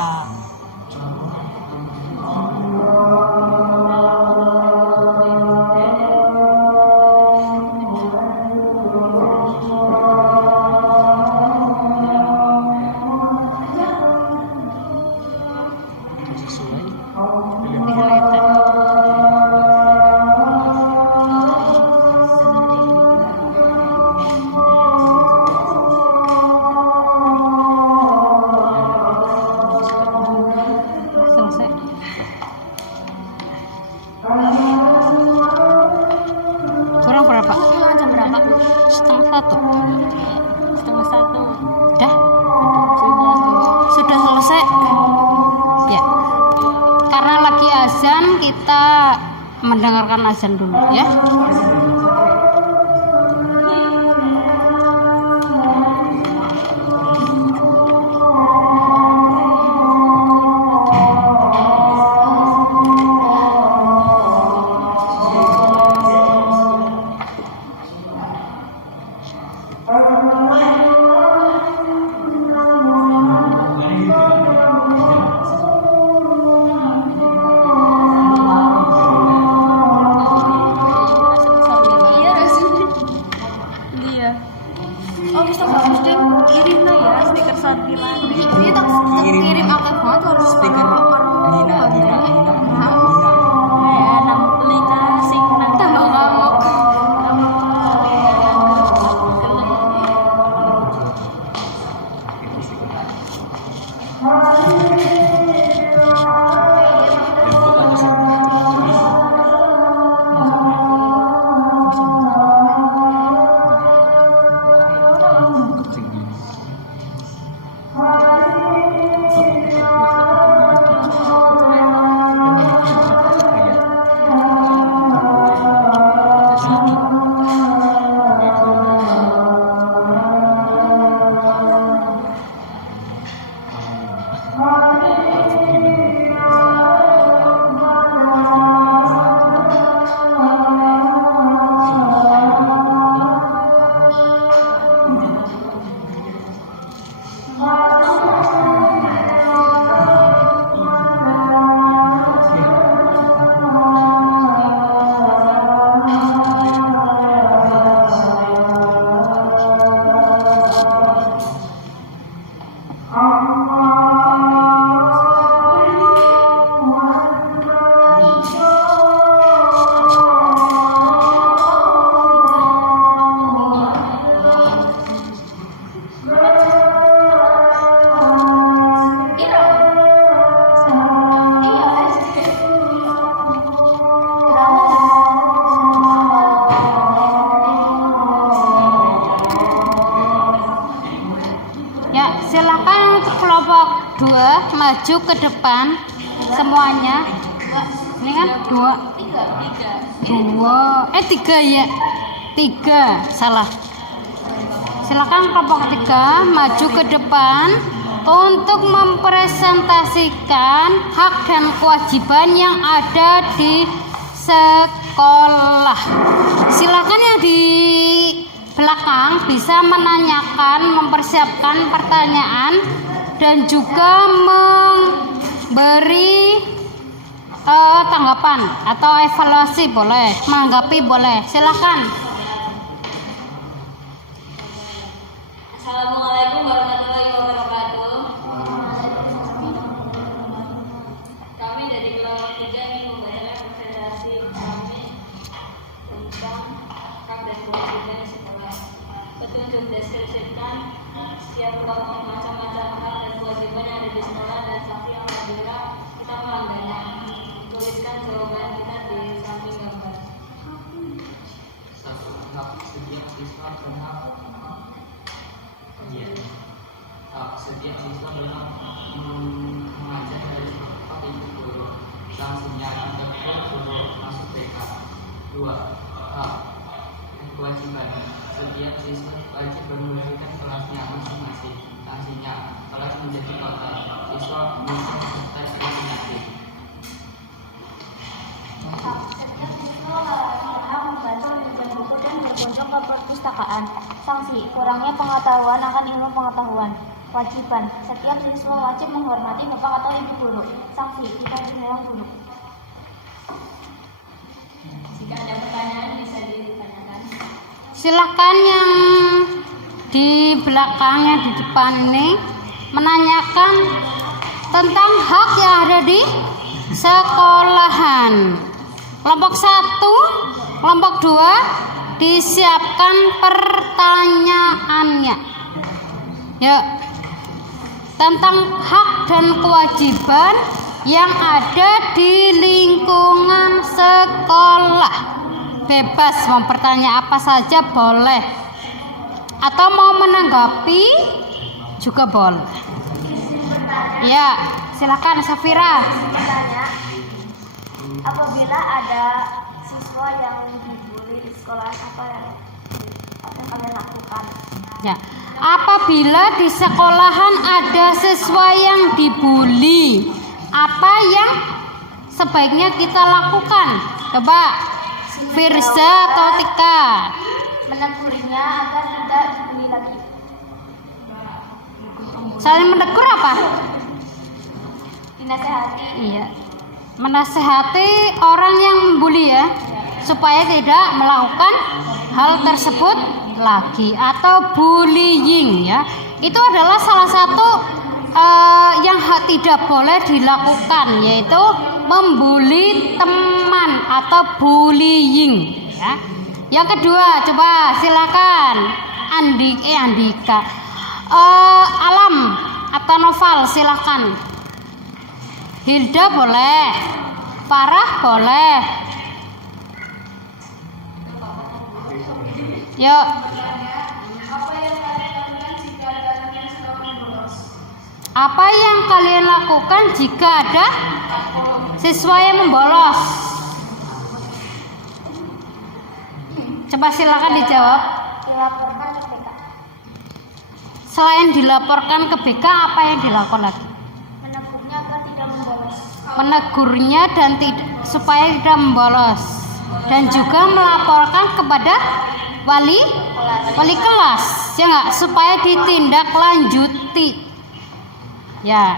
Sesuai Pilihan kita. Selesai. Kurang berapa? Jam berapa? 1:30. 1:30. Dah. Sudah selesai. Ya. Karena lagi azan, kita mendengarkan azan dulu ya. 2 maju ke depan semuanya. Ini kan 3 ya. 3 salah. Silakan kelompok 3 maju ke depan untuk mempresentasikan hak dan kewajiban yang ada di sekolah. Silakan yang di belakang bisa menanyakan, mempersiapkan pertanyaan dan juga memberi tanggapan atau evaluasi boleh, menanggapi boleh. Silakan. Assalamualaikum warahmatullahi wabarakatuh. Kami dari kelompok 3 ingin membacakan presentasi kami tentang hak dan kewajiban di sekolah. Petunjuk deskripsikan setiap kelompok macam-macam hak dan kewajiban yang ada di sekolah dan saksi yang apabila kita melanggarnya. Tuliskan jawaban kita di samping gambar. 1. Hak setiap siswa berhak setiap siswa berhak mengajar dari tempat ibu guru. Sanksinya menegur guru masuk BK. 2. Hak kewajiban setiap siswa wajib membersihkan kelasnya masing-masing. Sanksinya kelas menjadi kotor, siswa bisa serta penyakit. Setiap siswa berhak membaca ribuan buku dan berkunjung ke perpustakaan. Sanksi, kurangnya pengetahuan akan ilmu pengetahuan. Kewajiban, setiap siswa wajib menghormati bapak atau ibu guru. Sanksi, kita dilarang guru. Jika ada pertanyaan bisa ditanyakan. Silakan yang di belakang, yang di depan ini menanyakan tentang hak yang ada di sekolahan. Kelompok 1, kelompok 2 disiapkan pertanyaannya. Ya, tentang hak dan kewajiban yang ada di lingkungan sekolah. Bebas mau bertanya apa saja boleh, atau mau menanggapi juga boleh. Ya, silakan Safira. Bertanya, apabila ada siswa yang dibully di sekolah, apa yang kalian lakukan? Ya, apabila di sekolahan ada siswa yang dibully, apa yang sebaiknya kita lakukan? Coba Firza atau Tika. Menegurnya agar tidak dibully lagi. Saling menegur apa? Dinasehati. Iya, menasehati orang yang membuli ya, supaya tidak melakukan hal tersebut lagi, atau bullying ya. Itu adalah salah satu yang tidak boleh dilakukan, yaitu membuli teman atau bullying ya. Yang kedua, coba silakan Andika. Alam atau Noval silakan. Hilda boleh, Farah boleh. Yuk. Apa yang kalian lakukan jika ada siswa yang membolos? Coba silakan dijawab. Dilaporkan ke BK. Selain dilaporkan ke BK, apa yang dilakukan lagi? Menegurnya agar tidak membolos. Menegurnya dan supaya tidak membolos, dan juga melaporkan kepada wali kelas, ya nggak, supaya ditindaklanjuti. Ya.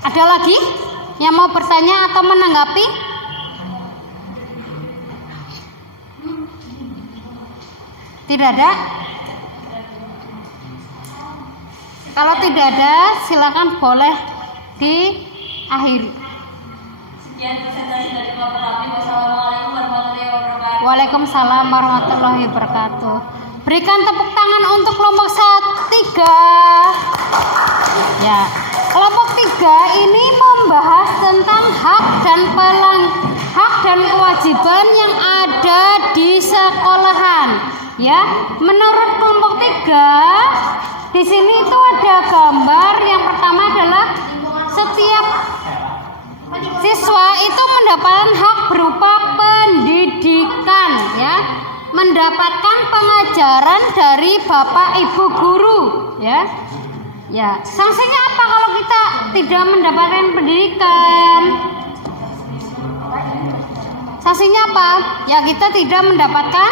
Ada lagi yang mau bertanya atau menanggapi? Tidak ada? Kalau tidak ada, silakan boleh diakhiri. Sekian presentasi dari kelompok kami. Wassalamualaikum warahmatullahi wabarakatuh. Waalaikumsalam warahmatullahi wabarakatuh. Berikan tepuk tangan untuk kelompok 3. Ya, kelompok 3 ini membahas tentang hak dan kewajiban yang ada di sekolahan. Ya, menurut kelompok 3, di sini itu ada gambar. Yang pertama adalah setiap siswa itu mendapatkan hak berupa pendidikan, ya, mendapatkan pengajaran dari bapak ibu guru, ya. Ya, sanksinya apa kalau kita tidak mendapatkan pendidikan? Sanksinya apa? Ya, kita tidak mendapatkan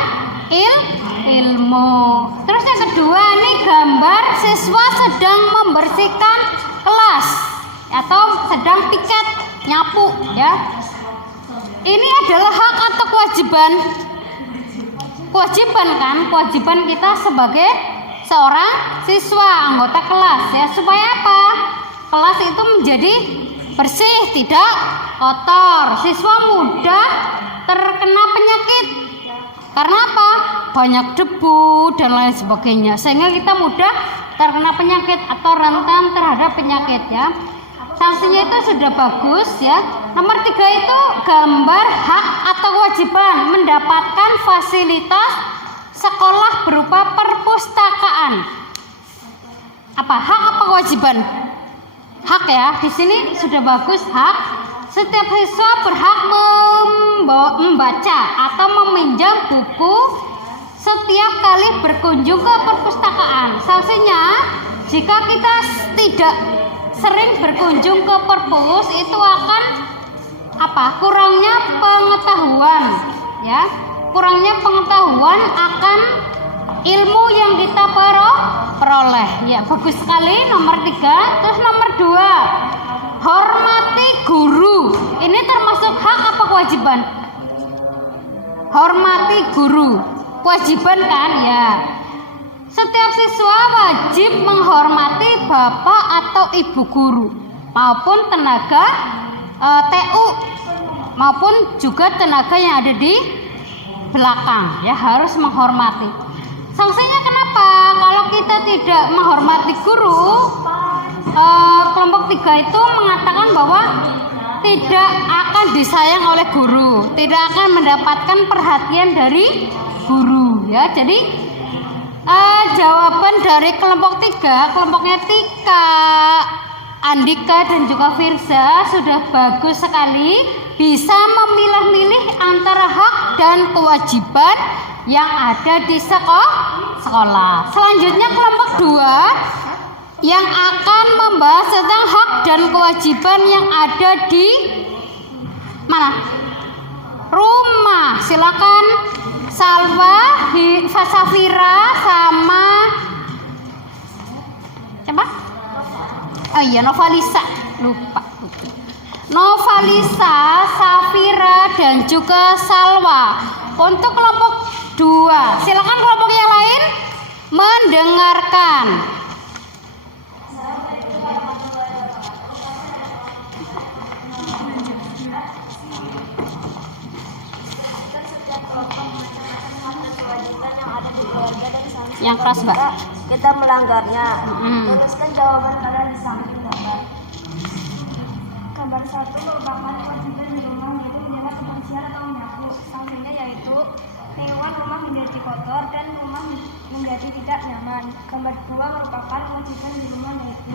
ilmu. Terus yang kedua, ini gambar siswa sedang membersihkan kelas atau sedang piket nyapu, ya. Ini adalah hak atau kewajiban? Kewajiban kan? Kewajiban kita sebagai seorang siswa, anggota kelas, ya, supaya apa? Kelas itu menjadi bersih, tidak kotor. Siswa mudah terkena penyakit. Karena apa? Banyak debu dan lain sebagainya. Sehingga kita mudah terkena penyakit atau rentan terhadap penyakit, ya. Sanksinya itu sudah bagus, ya. Nomor 3 itu gambar hak atau kewajiban mendapatkan fasilitas sekolah berupa perpustakaan. Apa hak apa kewajiban? Hak, ya. Di sini sudah bagus, hak. Setiap siswa berhak membaca atau meminjam buku setiap kali berkunjung ke perpustakaan. Sanksinya, jika kita tidak sering berkunjung ke perpus, itu akan apa? Kurangnya pengetahuan, ya. Kurangnya pengetahuan akan ilmu yang kita peroleh. Ya, bagus sekali nomor 3. Terus nomor 2, hormati guru. Ini termasuk hak apa kewajiban? Hormati guru. Kewajiban kan, ya. Setiap siswa wajib menghormati bapak atau ibu guru maupun tenaga TU maupun juga tenaga yang ada di belakang, ya, harus menghormati. Sanksinya kenapa? Kalau kita tidak menghormati guru, kelompok 3 itu mengatakan bahwa tidak akan disayang oleh guru, tidak akan mendapatkan perhatian dari guru, ya. Jadi jawaban dari kelompok 3, kelompoknya Tika, Andika dan juga Firza sudah bagus sekali, bisa memilah-milih antara hak dan kewajiban yang ada di sekolah. Selanjutnya kelompok 2 yang akan membahas tentang hak dan kewajiban yang ada di mana? Rumah. Silakan Salwa, Safira sama siapa? Oh iya, Novalisa. Lupa. Novalisa, Safira dan juga Salwa. Untuk kelompok 2, silakan kelompok yang lain mendengarkan. Yang keras, Mbak. Kita melanggarnya. Tuliskan jawaban kalian di samping gambar. Gambar 1 merupakan kewajiban di rumah, yaitu menjaga kebersihan atau menyapu. Sanksinya yaitu hewan rumah menjadi kotor dan rumah menjadi tidak nyaman. Gambar 2 merupakan kewajiban di rumah, yaitu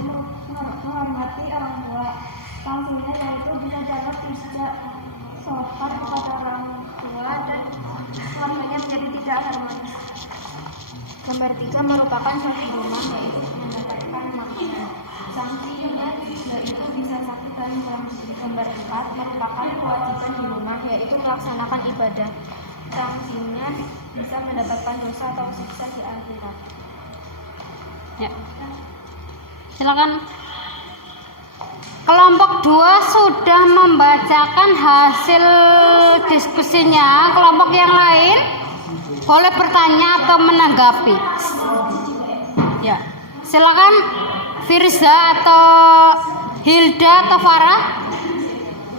menghormati orang tua. Sanksinya yaitu bisa dapat tidak sopan kepada orang tua dan keluarganya menjadi tidak harmonis. Gambar 3 merupakan sanksi rumah, yaitu mendapatkan makanan. Sanksinya yaitu bisa sakit dan transisi. Gambar 4 merupakan kewajiban di rumah, yaitu melaksanakan ibadah. Sanksinya bisa mendapatkan dosa atau siksa di akhirat. Ya. Silakan. Kelompok 2 sudah membacakan hasil diskusinya. Kelompok yang lain boleh bertanya atau menanggapi. Ya, silakan Firza atau Hilda atau Farah.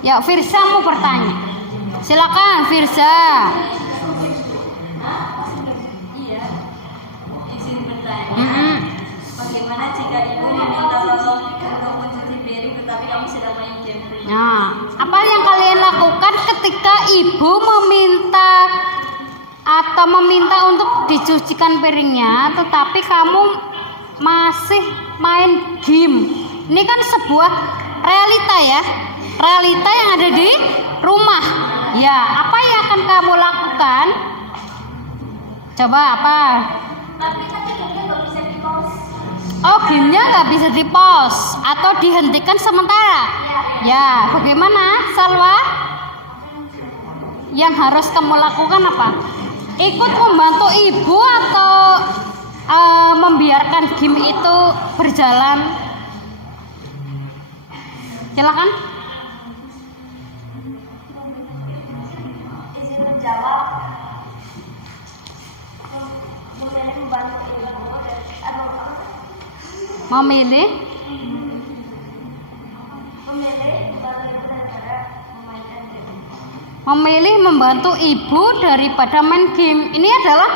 Ya, Firza mau bertanya. Silakan Firza. Iya, izin bertanya. Bagaimana jika ibu meminta tolong untuk mencuci piring tetapi kamu sedang main game? Nah, apa yang kalian lakukan ketika ibu meminta untuk dicucikan piringnya, tetapi kamu masih main game. Ini kan sebuah realita ya, realita yang ada di rumah. Ya, apa yang akan kamu lakukan? Coba apa? Tapi gamenya nggak bisa di pause. Oh, gamenya nggak bisa di pause atau dihentikan sementara. Ya, bagaimana Salwa? Yang harus kamu lakukan apa? Ikut membantu ibu atau membiarkan game itu berjalan? Silakan. Izin menjawab. Memilih membantu ibu atau apa? Memilih memilih membantu ibu daripada main game. Ini adalah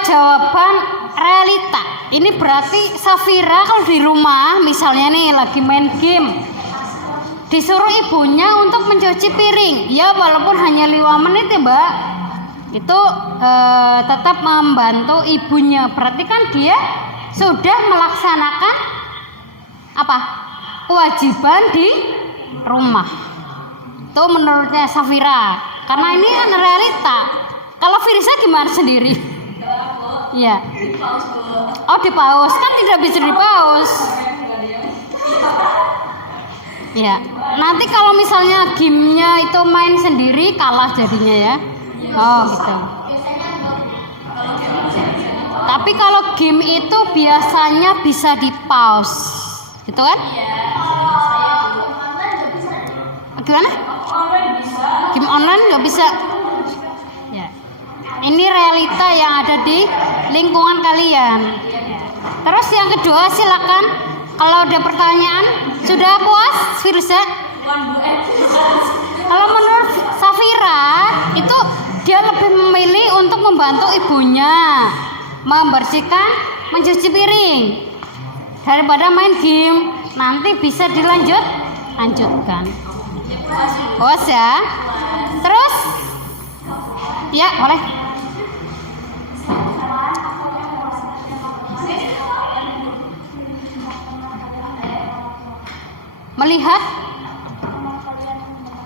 jawaban realita. Ini berarti Safira kalau di rumah misalnya nih lagi main game, disuruh ibunya untuk mencuci piring. Ya walaupun hanya 5 menit ya Mbak, itu tetap membantu ibunya. Berarti kan dia sudah melaksanakan apa? Kewajiban di rumah. Itu menurutnya Safira. Karena ini kan realita. Kalau Firsa gimana sendiri? Iya. Oh di pause kan tidak bisa di pause. Ya. Nanti kalau misalnya gamenya itu main sendiri kalah jadinya ya. Oh gitu. Tapi kalau game itu biasanya bisa di pause, gitu kan? Gimana? Game online nggak bisa. Ya. Ini realita yang ada di lingkungan kalian. Terus yang kedua silakan. Kalau ada pertanyaan, sudah puas, Firza? Kalau menurut Safira itu dia lebih memilih untuk membantu ibunya membersihkan, mencuci piring daripada main game. Nanti bisa lanjutkan. Puas ya. Terus ya boleh.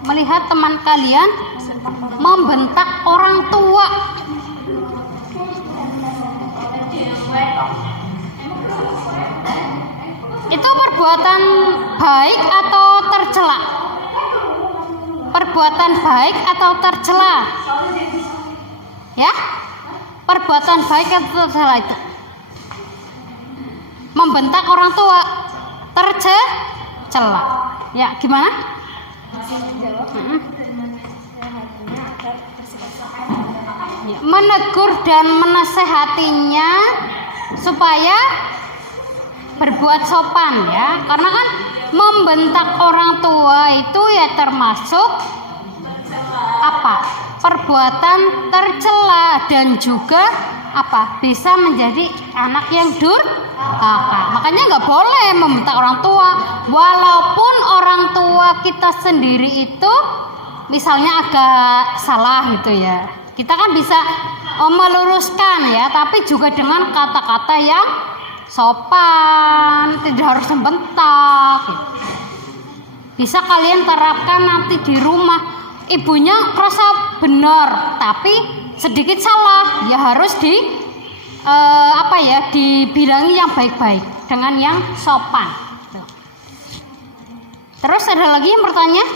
Melihat teman kalian membentak orang tua. Itu perbuatan baik atau tercela? Perbuatan baik atau tercela? Ya? Perbuatan baik atau tercela itu? Membentak orang tua tercela. Ya, gimana? Menegur dan menasehatinya supaya berbuat sopan ya, karena kan membentak orang tua itu ya termasuk apa? Perbuatan tercela dan juga apa? Bisa menjadi anak yang durhaka. Makanya nggak boleh membentak orang tua, walaupun orang tua kita sendiri itu misalnya agak salah gitu ya. Kita kan bisa meluruskan ya, tapi juga dengan kata-kata yang sopan, tidak harus membentak. Bisa kalian terapkan nanti di rumah. Ibunya merasa benar, tapi sedikit salah, ya harus dibilangi yang baik-baik dengan yang sopan. Terus ada lagi yang bertanya?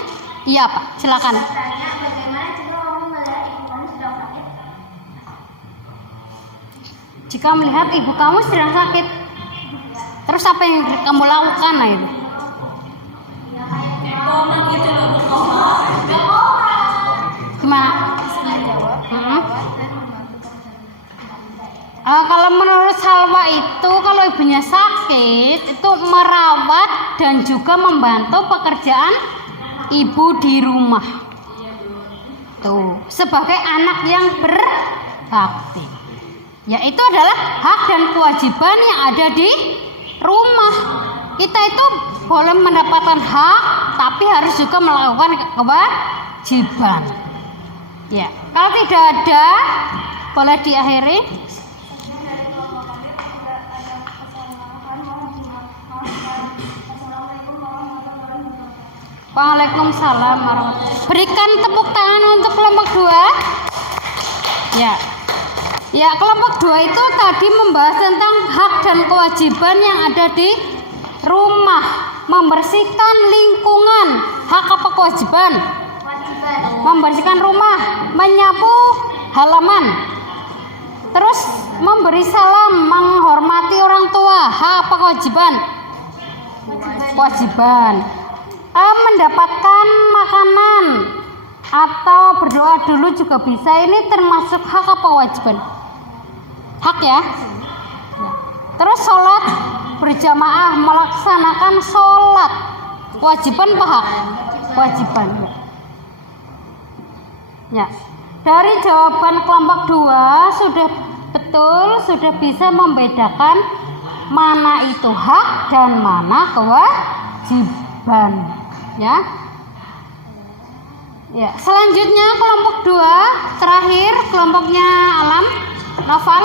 Iya Pak, silakan. Jika melihat ibu kamu sedang sakit, terus apa yang kamu lakukan? Nah itu gimana? Kalau menurut Salwa itu kalau ibunya sakit itu merawat dan juga membantu pekerjaan ibu di rumah. Tuh, sebagai anak yang berbakti. Ya itu adalah hak dan kewajiban yang ada di rumah. Kita itu boleh mendapatkan hak, tapi harus juga melakukan kewajiban. Ya, kalau tidak ada, boleh diakhiri. Waalaikumsalam warahmatullahi. Berikan tepuk tangan untuk kelompok 2. Ya. Ya, kelompok 2 itu tadi membahas tentang hak dan kewajiban yang ada di rumah. Membersihkan lingkungan. Hak apa kewajiban? Membersihkan rumah, menyapu halaman. Terus memberi salam, menghormati orang tua. Hak apa kewajiban? Kewajiban. Mendapatkan makanan atau berdoa dulu juga bisa. Ini termasuk hak apa kewajiban? Hak ya. Terus sholat berjamaah, melaksanakan sholat, kewajiban apa hak? Kewajiban ya. Ya. Dari jawaban kelompok 2 sudah betul, sudah bisa membedakan mana itu hak dan mana kewajiban. Ya. Ya, selanjutnya kelompok 2 terakhir kelompoknya Alam, Noval,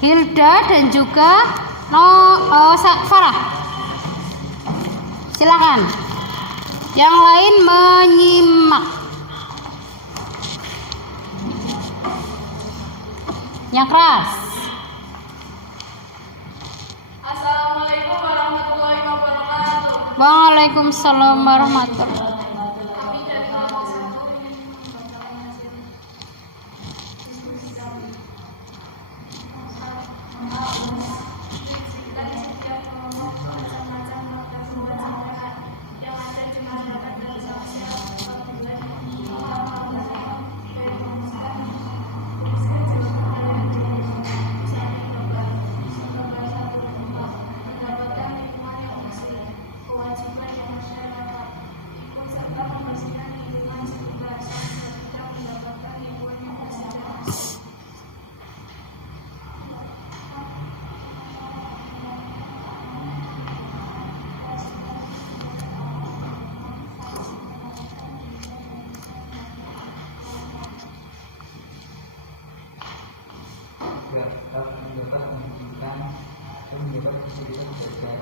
Hilda dan juga Farah. Silakan. Yang lain menyimak. Yang keras. Assalamualaikum warahmatullahi wabarakatuh. Waalaikumsalam warahmatullahi wabarakatuh. Kami dari kelompok 1 ingin membacakan hasil diskusi kami. Dari setiap kelompok macam-macam fakta pembacaan yang ada di masyarakat dan sosial tujuan mendapatkan lingkungan yang bersih, kewajiban yang masyarakat, ikut serta membersihkan lingkungan sekitar serta mendapatkan lingkungan yang bersih dan bersih. mendapat pendidikan dan mendapat kesulitan belajar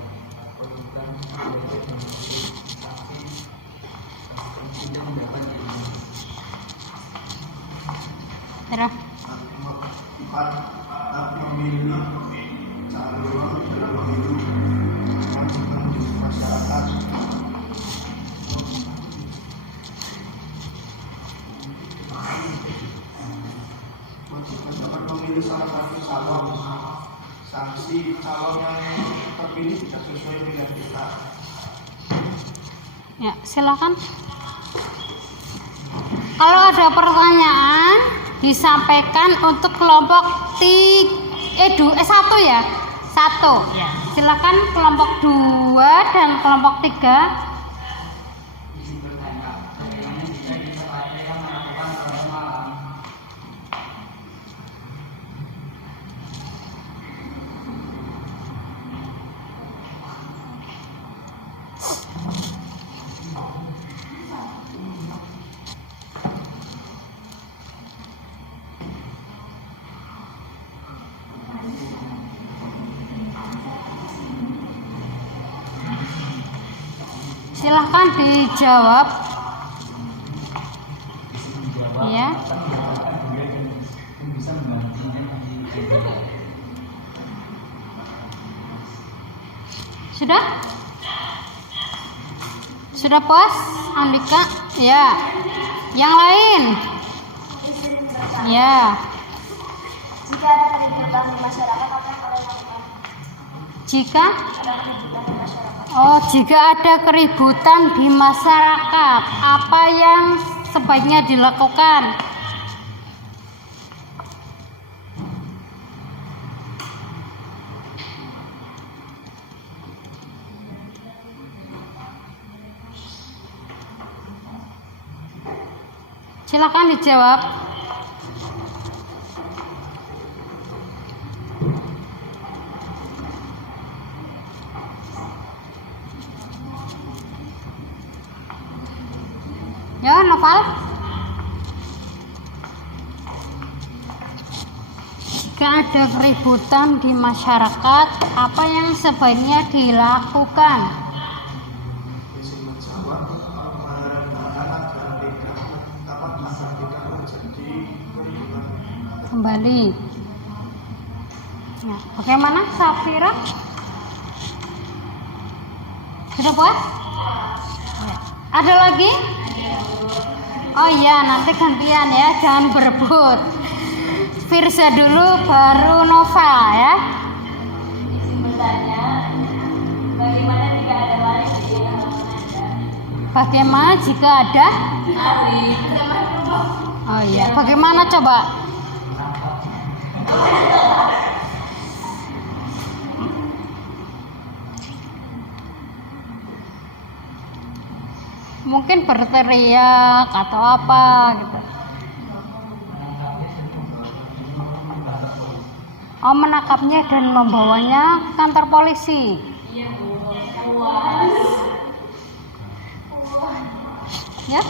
kewajiban belajar dan menjadi sanksi tidak mendapat ilmu. Terus. Hak memilih calon dalam pemilu kewajiban masyarakat. Kewajiban dapat memilih salah satu calon. Sanksi calon yang terpilih tidak sesuai pilihan kita. Ya, silakan. Kalau ada pertanyaan disampaikan untuk kelompok 1 ya. 1. Ya. Silakan kelompok 2 dan kelompok 3. Izin bertanya, bagaimana jika ada yang melakukan sholat malam? Silahkan dijawab. Ya. Sudah? Sudah puas, Andika? Ya. Yang lain? Ya. Jika ada keributan di masyarakat, apa yang kalian lakukan? Jika? Ada keributan di masyarakat. Oh, jika ada keributan di masyarakat, apa yang sebaiknya dilakukan? Silakan dijawab. Ya, Noval. Jika ada keributan di masyarakat, apa yang sebaiknya dilakukan? kembali. Nah, bagaimana Safira? Sudah puas? Ya. Ada lagi? Oh iya, nanti gantian ya, jangan berebut. Firza dulu, baru Nova ya. Izin bertanya, bagaimana jika ada waris di halaman Anda? Bagaimana jika ada? Ari. Oh iya, bagaimana coba? Mungkin berteriak atau apa gitu. Oh, menangkapnya dan membawanya ke kantor polisi. Iya, Bu. Puas. Ya?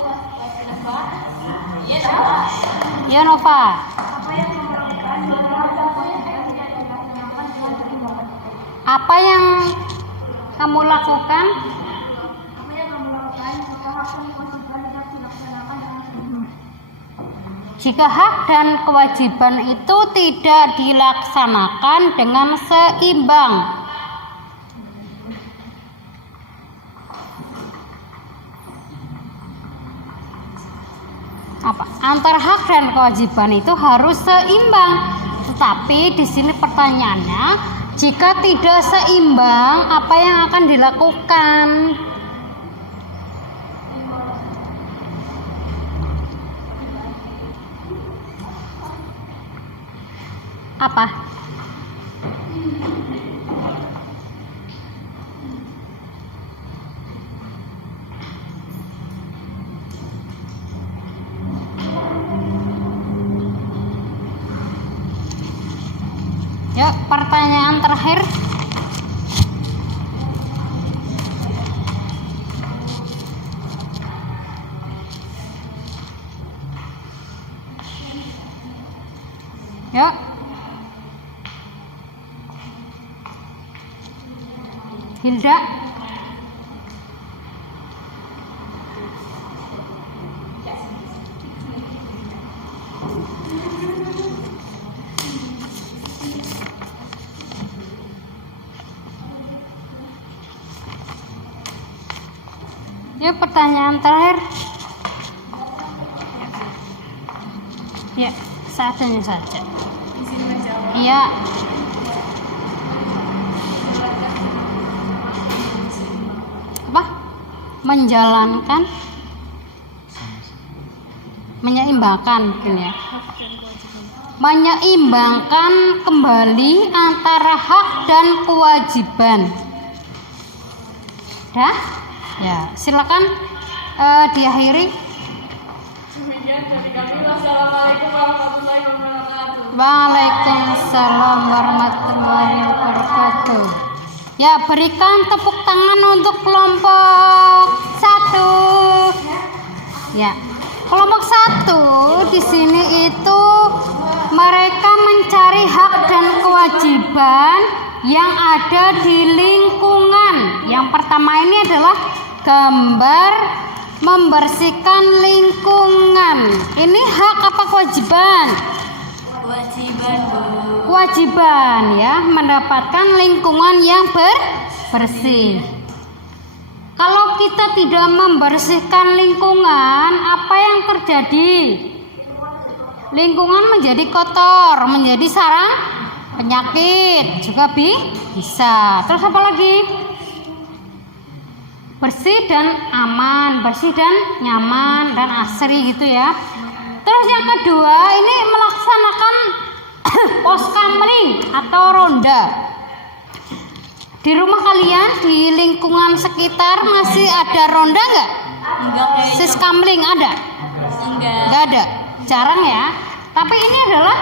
Iya, Nova. Ya, Nova. Apa yang kamu lakukan? Jika hak dan kewajiban itu tidak dilaksanakan dengan seimbang. Apa? Antara hak dan kewajiban itu harus seimbang. Tetapi di sini pertanyaannya, jika tidak seimbang, apa yang akan dilakukan? Apa? Ya, pertanyaan terakhir. Ya. Hilda. Ya, pertanyaan terakhir. Ya, seadanya saja. Izin menjawab. Iya. Apa? Menjalankan, menyeimbangkan mungkin ya. Menyeimbangkan kembali antara hak dan kewajiban. Dah? Ya, silakan diakhiri. Demikian dari kami. Wassalamualaikum warahmatullahi wabarakatuh. Waalaikumsalam warahmatullahi wabarakatuh. Ya, berikan tepuk tangan untuk kelompok 1. Ya, kelompok 1 di sini itu mereka mencari hak dan kewajiban yang ada di lingkungan. Yang pertama ini adalah gambar membersihkan lingkungan. Ini hak apa kewajiban? Kewajiban, Bu. Kewajiban ya, mendapatkan lingkungan yang bersih. Kalau kita tidak membersihkan lingkungan, apa yang terjadi? Lingkungan menjadi kotor, menjadi sarang penyakit juga bisa. Terus apa lagi? Bersih dan aman, bersih dan nyaman dan asri gitu ya. Terus yang kedua, ini melaksanakan poskamling atau ronda. Di rumah kalian, di lingkungan sekitar masih ada ronda nggak? Enggak kayaknya. Siskamling ada? Enggak. Nggak ada, jarang ya. Tapi ini adalah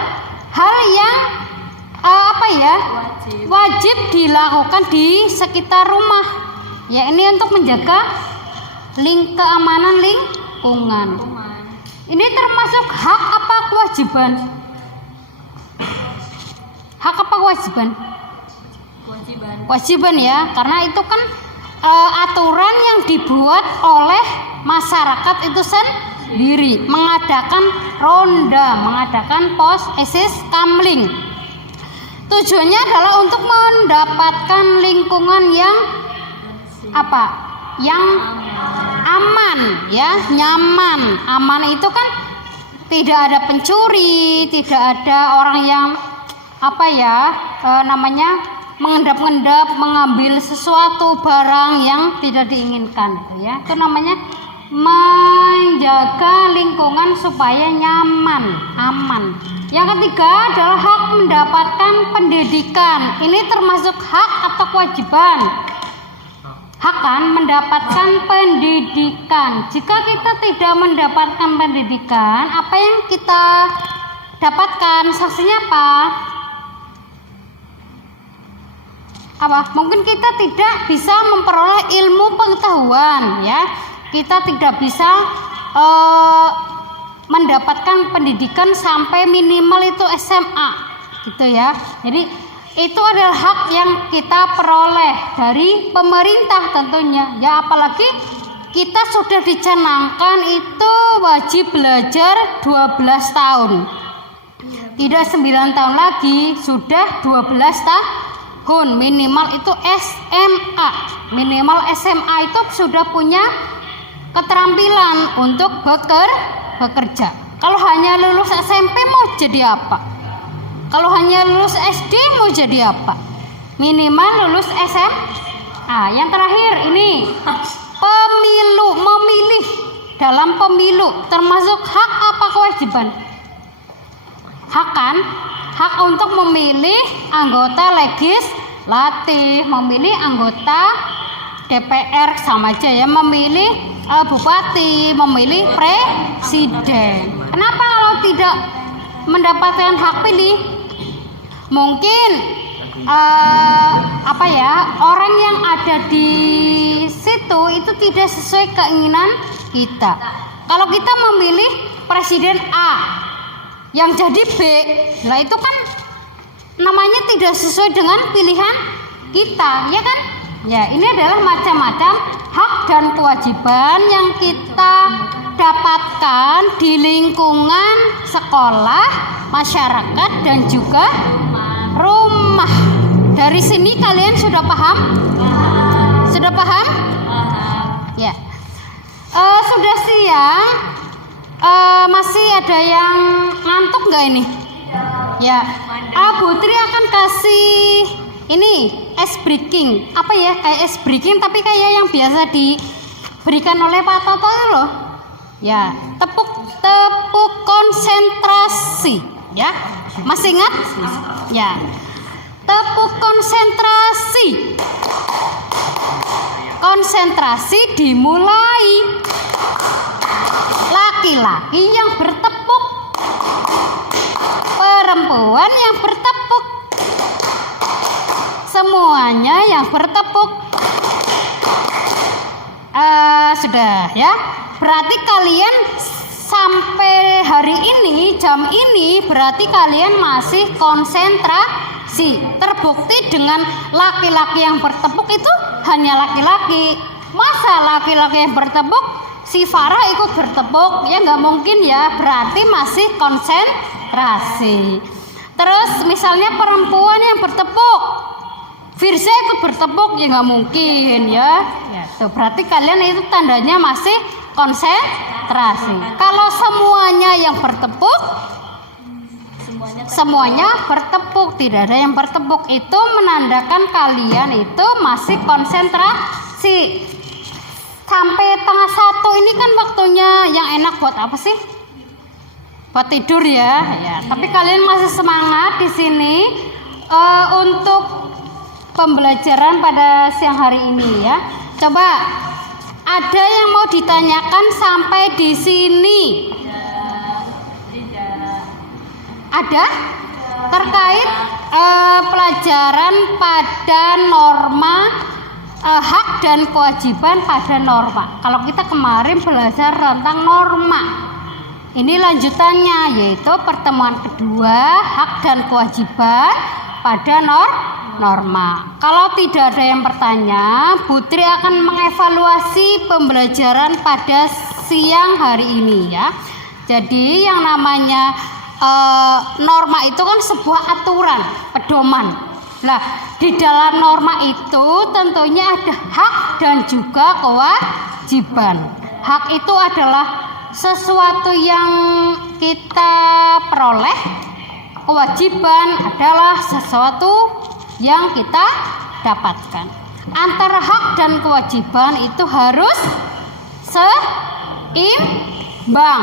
hal yang wajib dilakukan di sekitar rumah. Ya, ini untuk menjaga keamanan lingkungan. Ini termasuk hak apa kewajiban? Hak apa kewajiban? Kewajiban. Kewajiban ya, karena itu kan aturan yang dibuat oleh masyarakat itu diri, mengadakan ronda, mengadakan posisi kamling. Tujuannya adalah untuk mendapatkan lingkungan yang apa? Yang aman, ya, nyaman. Aman itu kan tidak ada pencuri, tidak ada orang yang mengendap-endap mengambil sesuatu barang yang tidak diinginkan, ya. Itu namanya menjaga lingkungan supaya nyaman, aman. Yang ketiga adalah hak mendapatkan pendidikan. Ini termasuk hak atau kewajiban? Hak kan, mendapatkan pendidikan. Jika kita tidak mendapatkan pendidikan, apa yang kita dapatkan? Sanksinya apa? Mungkin kita tidak bisa memperoleh ilmu pengetahuan, ya. Kita tidak bisa mendapatkan pendidikan sampai minimal itu SMA, gitu ya. Jadi itu adalah hak yang kita peroleh dari pemerintah tentunya, ya. Apalagi kita sudah dicanangkan itu wajib belajar 12 tahun, tidak 9 tahun lagi, sudah 12 tahun minimal itu SMA. Minimal SMA itu sudah punya keterampilan untuk bekerja. Kalau hanya lulus SMP mau jadi apa? Kalau hanya lulus SD mau jadi apa? Minimal lulus SMA. Yang terakhir ini pemilu, memilih dalam pemilu termasuk hak apa kewajiban? Hak kan? Hak untuk memilih anggota legislatif, memilih anggota DPR, sama aja ya, memilih bupati, memilih presiden. Kenapa kalau tidak mendapatkan hak pilih? Mungkin orang yang ada di situ itu tidak sesuai keinginan kita. Kalau kita memilih presiden A yang jadi B, lah itu kan namanya tidak sesuai dengan pilihan kita, ya kan? Ya, ini adalah macam-macam hak dan kewajiban yang kita dapatkan di lingkungan sekolah, masyarakat, dan juga rumah. Dari sini kalian sudah paham? Sudah paham? Ya. Sudah siang. Masih ada yang ngantuk nggak ini? Ya. Putri akan kasih ini ice breaking. Apa ya? Kayak ice breaking tapi kayak yang biasa diberikan oleh Pak Toto itu loh. Ya, tepuk konsentrasi, ya. Masih ingat? Ya. Tepuk konsentrasi. Konsentrasi dimulai. Laki-laki yang bertepuk, perempuan yang bertepuk, semuanya yang bertepuk. Sudah ya. Berarti kalian sampai hari ini, jam ini, berarti kalian masih konsentrasi. Terbukti dengan laki-laki yang bertepuk itu hanya laki-laki. Masa laki-laki yang bertepuk, si Farah ikut bertepuk? Ya nggak mungkin ya, berarti masih konsentrasi. Terus misalnya perempuan yang bertepuk, Firza ikut bertepuk, ya nggak mungkin ya. Tuh, berarti kalian itu tandanya masih konsentrasi. Kalau semuanya yang bertepuk, semuanya bertepuk, tidak ada yang bertepuk, itu menandakan kalian itu masih konsentrasi. Sampai tengah 1 ini kan waktunya yang enak buat apa sih? Buat tidur ya. Tapi kalian masih semangat di sini untuk pembelajaran pada siang hari ini ya. Coba ada yang mau ditanyakan sampai di sini? Ada? Terkait pelajaran pada norma hak dan kewajiban pada norma. Kalau kita kemarin belajar tentang norma, ini lanjutannya, yaitu pertemuan kedua hak dan kewajiban pada norma. Kalau tidak ada yang bertanya, Putri akan mengevaluasi pembelajaran pada siang hari ini ya. Jadi yang namanya norma itu kan sebuah aturan, pedoman. Nah, di dalam norma itu tentunya ada hak dan juga kewajiban. Hak itu adalah sesuatu yang kita peroleh, kewajiban adalah sesuatu yang kita dapatkan. Antara hak dan kewajiban itu harus seimbang.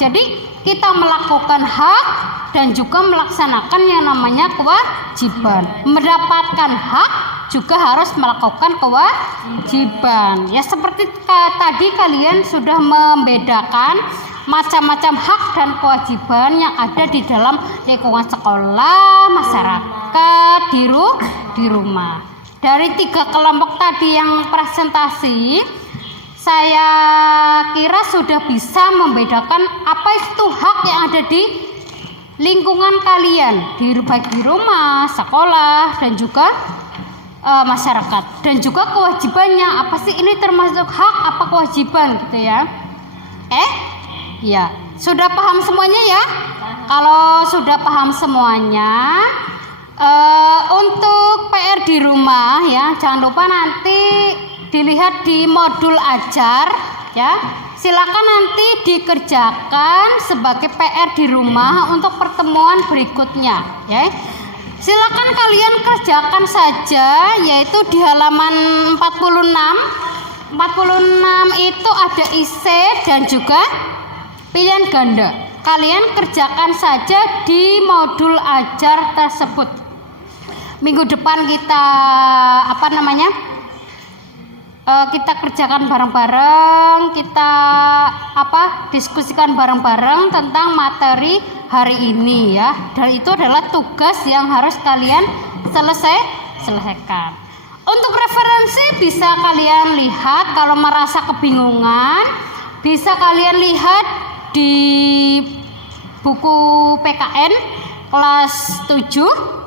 Jadi kita melakukan hak dan juga melaksanakan yang namanya kewajiban. Mendapatkan hak juga harus melakukan kewajiban. Ya seperti tadi kalian sudah membedakan macam-macam hak dan kewajiban yang ada di dalam lingkungan sekolah, masyarakat, di rumah. Dari 3 kelompok tadi yang presentasi, saya kira sudah bisa membedakan apa itu hak yang ada di lingkungan kalian, baik di rumah, sekolah, dan juga masyarakat. Dan juga kewajibannya, apa sih ini termasuk hak apa kewajiban gitu ya. Ya, sudah paham semuanya ya? Kalau sudah paham semuanya, untuk PR di rumah ya, jangan lupa nanti dilihat di modul ajar ya. Silakan nanti dikerjakan sebagai PR di rumah untuk pertemuan berikutnya ya. Silakan kalian kerjakan saja, yaitu di halaman 46. 46 itu ada isi dan juga pilihan ganda. Kalian kerjakan saja di modul ajar tersebut. Minggu depan kita kita kerjakan bareng-bareng, kita diskusikan bareng-bareng tentang materi hari ini ya. Dan itu adalah tugas yang harus kalian selesaikan. Untuk referensi bisa kalian lihat, kalau merasa kebingungan bisa kalian lihat di buku PKN kelas 7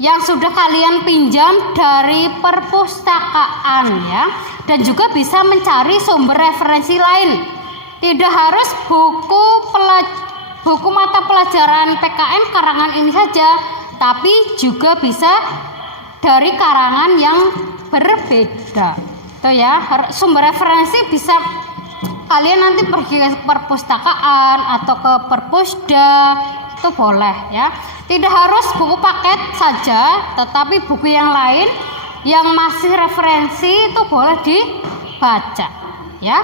yang sudah kalian pinjam dari perpustakaan ya. Dan juga bisa mencari sumber referensi lain. Tidak harus buku mata pelajaran PKN karangan ini saja, tapi juga bisa dari karangan yang berbeda. Tuh ya, sumber referensi bisa kalian nanti pergi ke perpustakaan atau ke perpusda, itu boleh ya. Tidak harus buku paket saja, tetapi buku yang lain yang masih referensi itu boleh dibaca ya.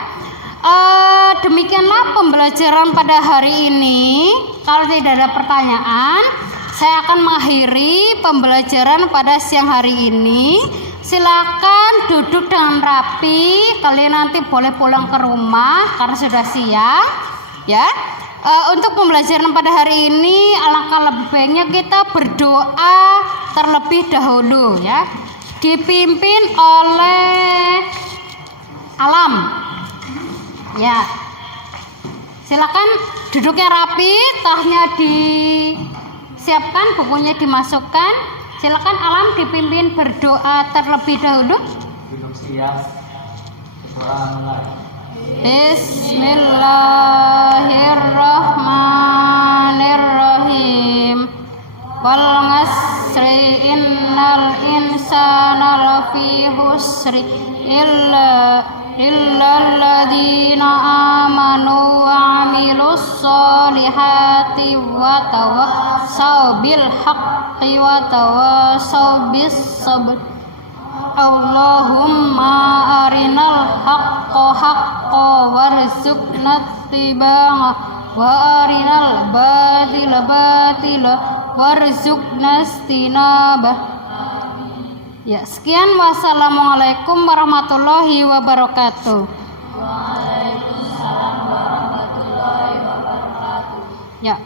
Demikianlah pembelajaran pada hari ini. Kalau tidak ada pertanyaan, saya akan mengakhiri pembelajaran pada siang hari ini. Silakan duduk dengan rapi. Kalian nanti boleh pulang ke rumah karena sudah siang ya. Untuk pembelajaran pada hari ini, alangkah lebih baiknya kita berdoa terlebih dahulu ya. Dipimpin oleh Alam ya. Silakan duduknya rapi, tasnya disiapkan, bukunya dimasukkan. Silakan Alam dipimpin berdoa terlebih dahulu. Duduk siap. Suara mulai. Bismillahirrahmanirrahim. Wal ngasri innal insana lafi husri illa alladzina amanu wa amilus solihati wa tawassaw bil haqqi wa tawassaw bis sabr. Allahumma arinal haqqa haqqa warzuqna ittiba'ah wa arinal batila batila warzuqna istinabah. Ya, sekian, wassalamualaikum warahmatullahi wabarakatuh. Waalaikumsalam warahmatullahi wabarakatuh. Ya.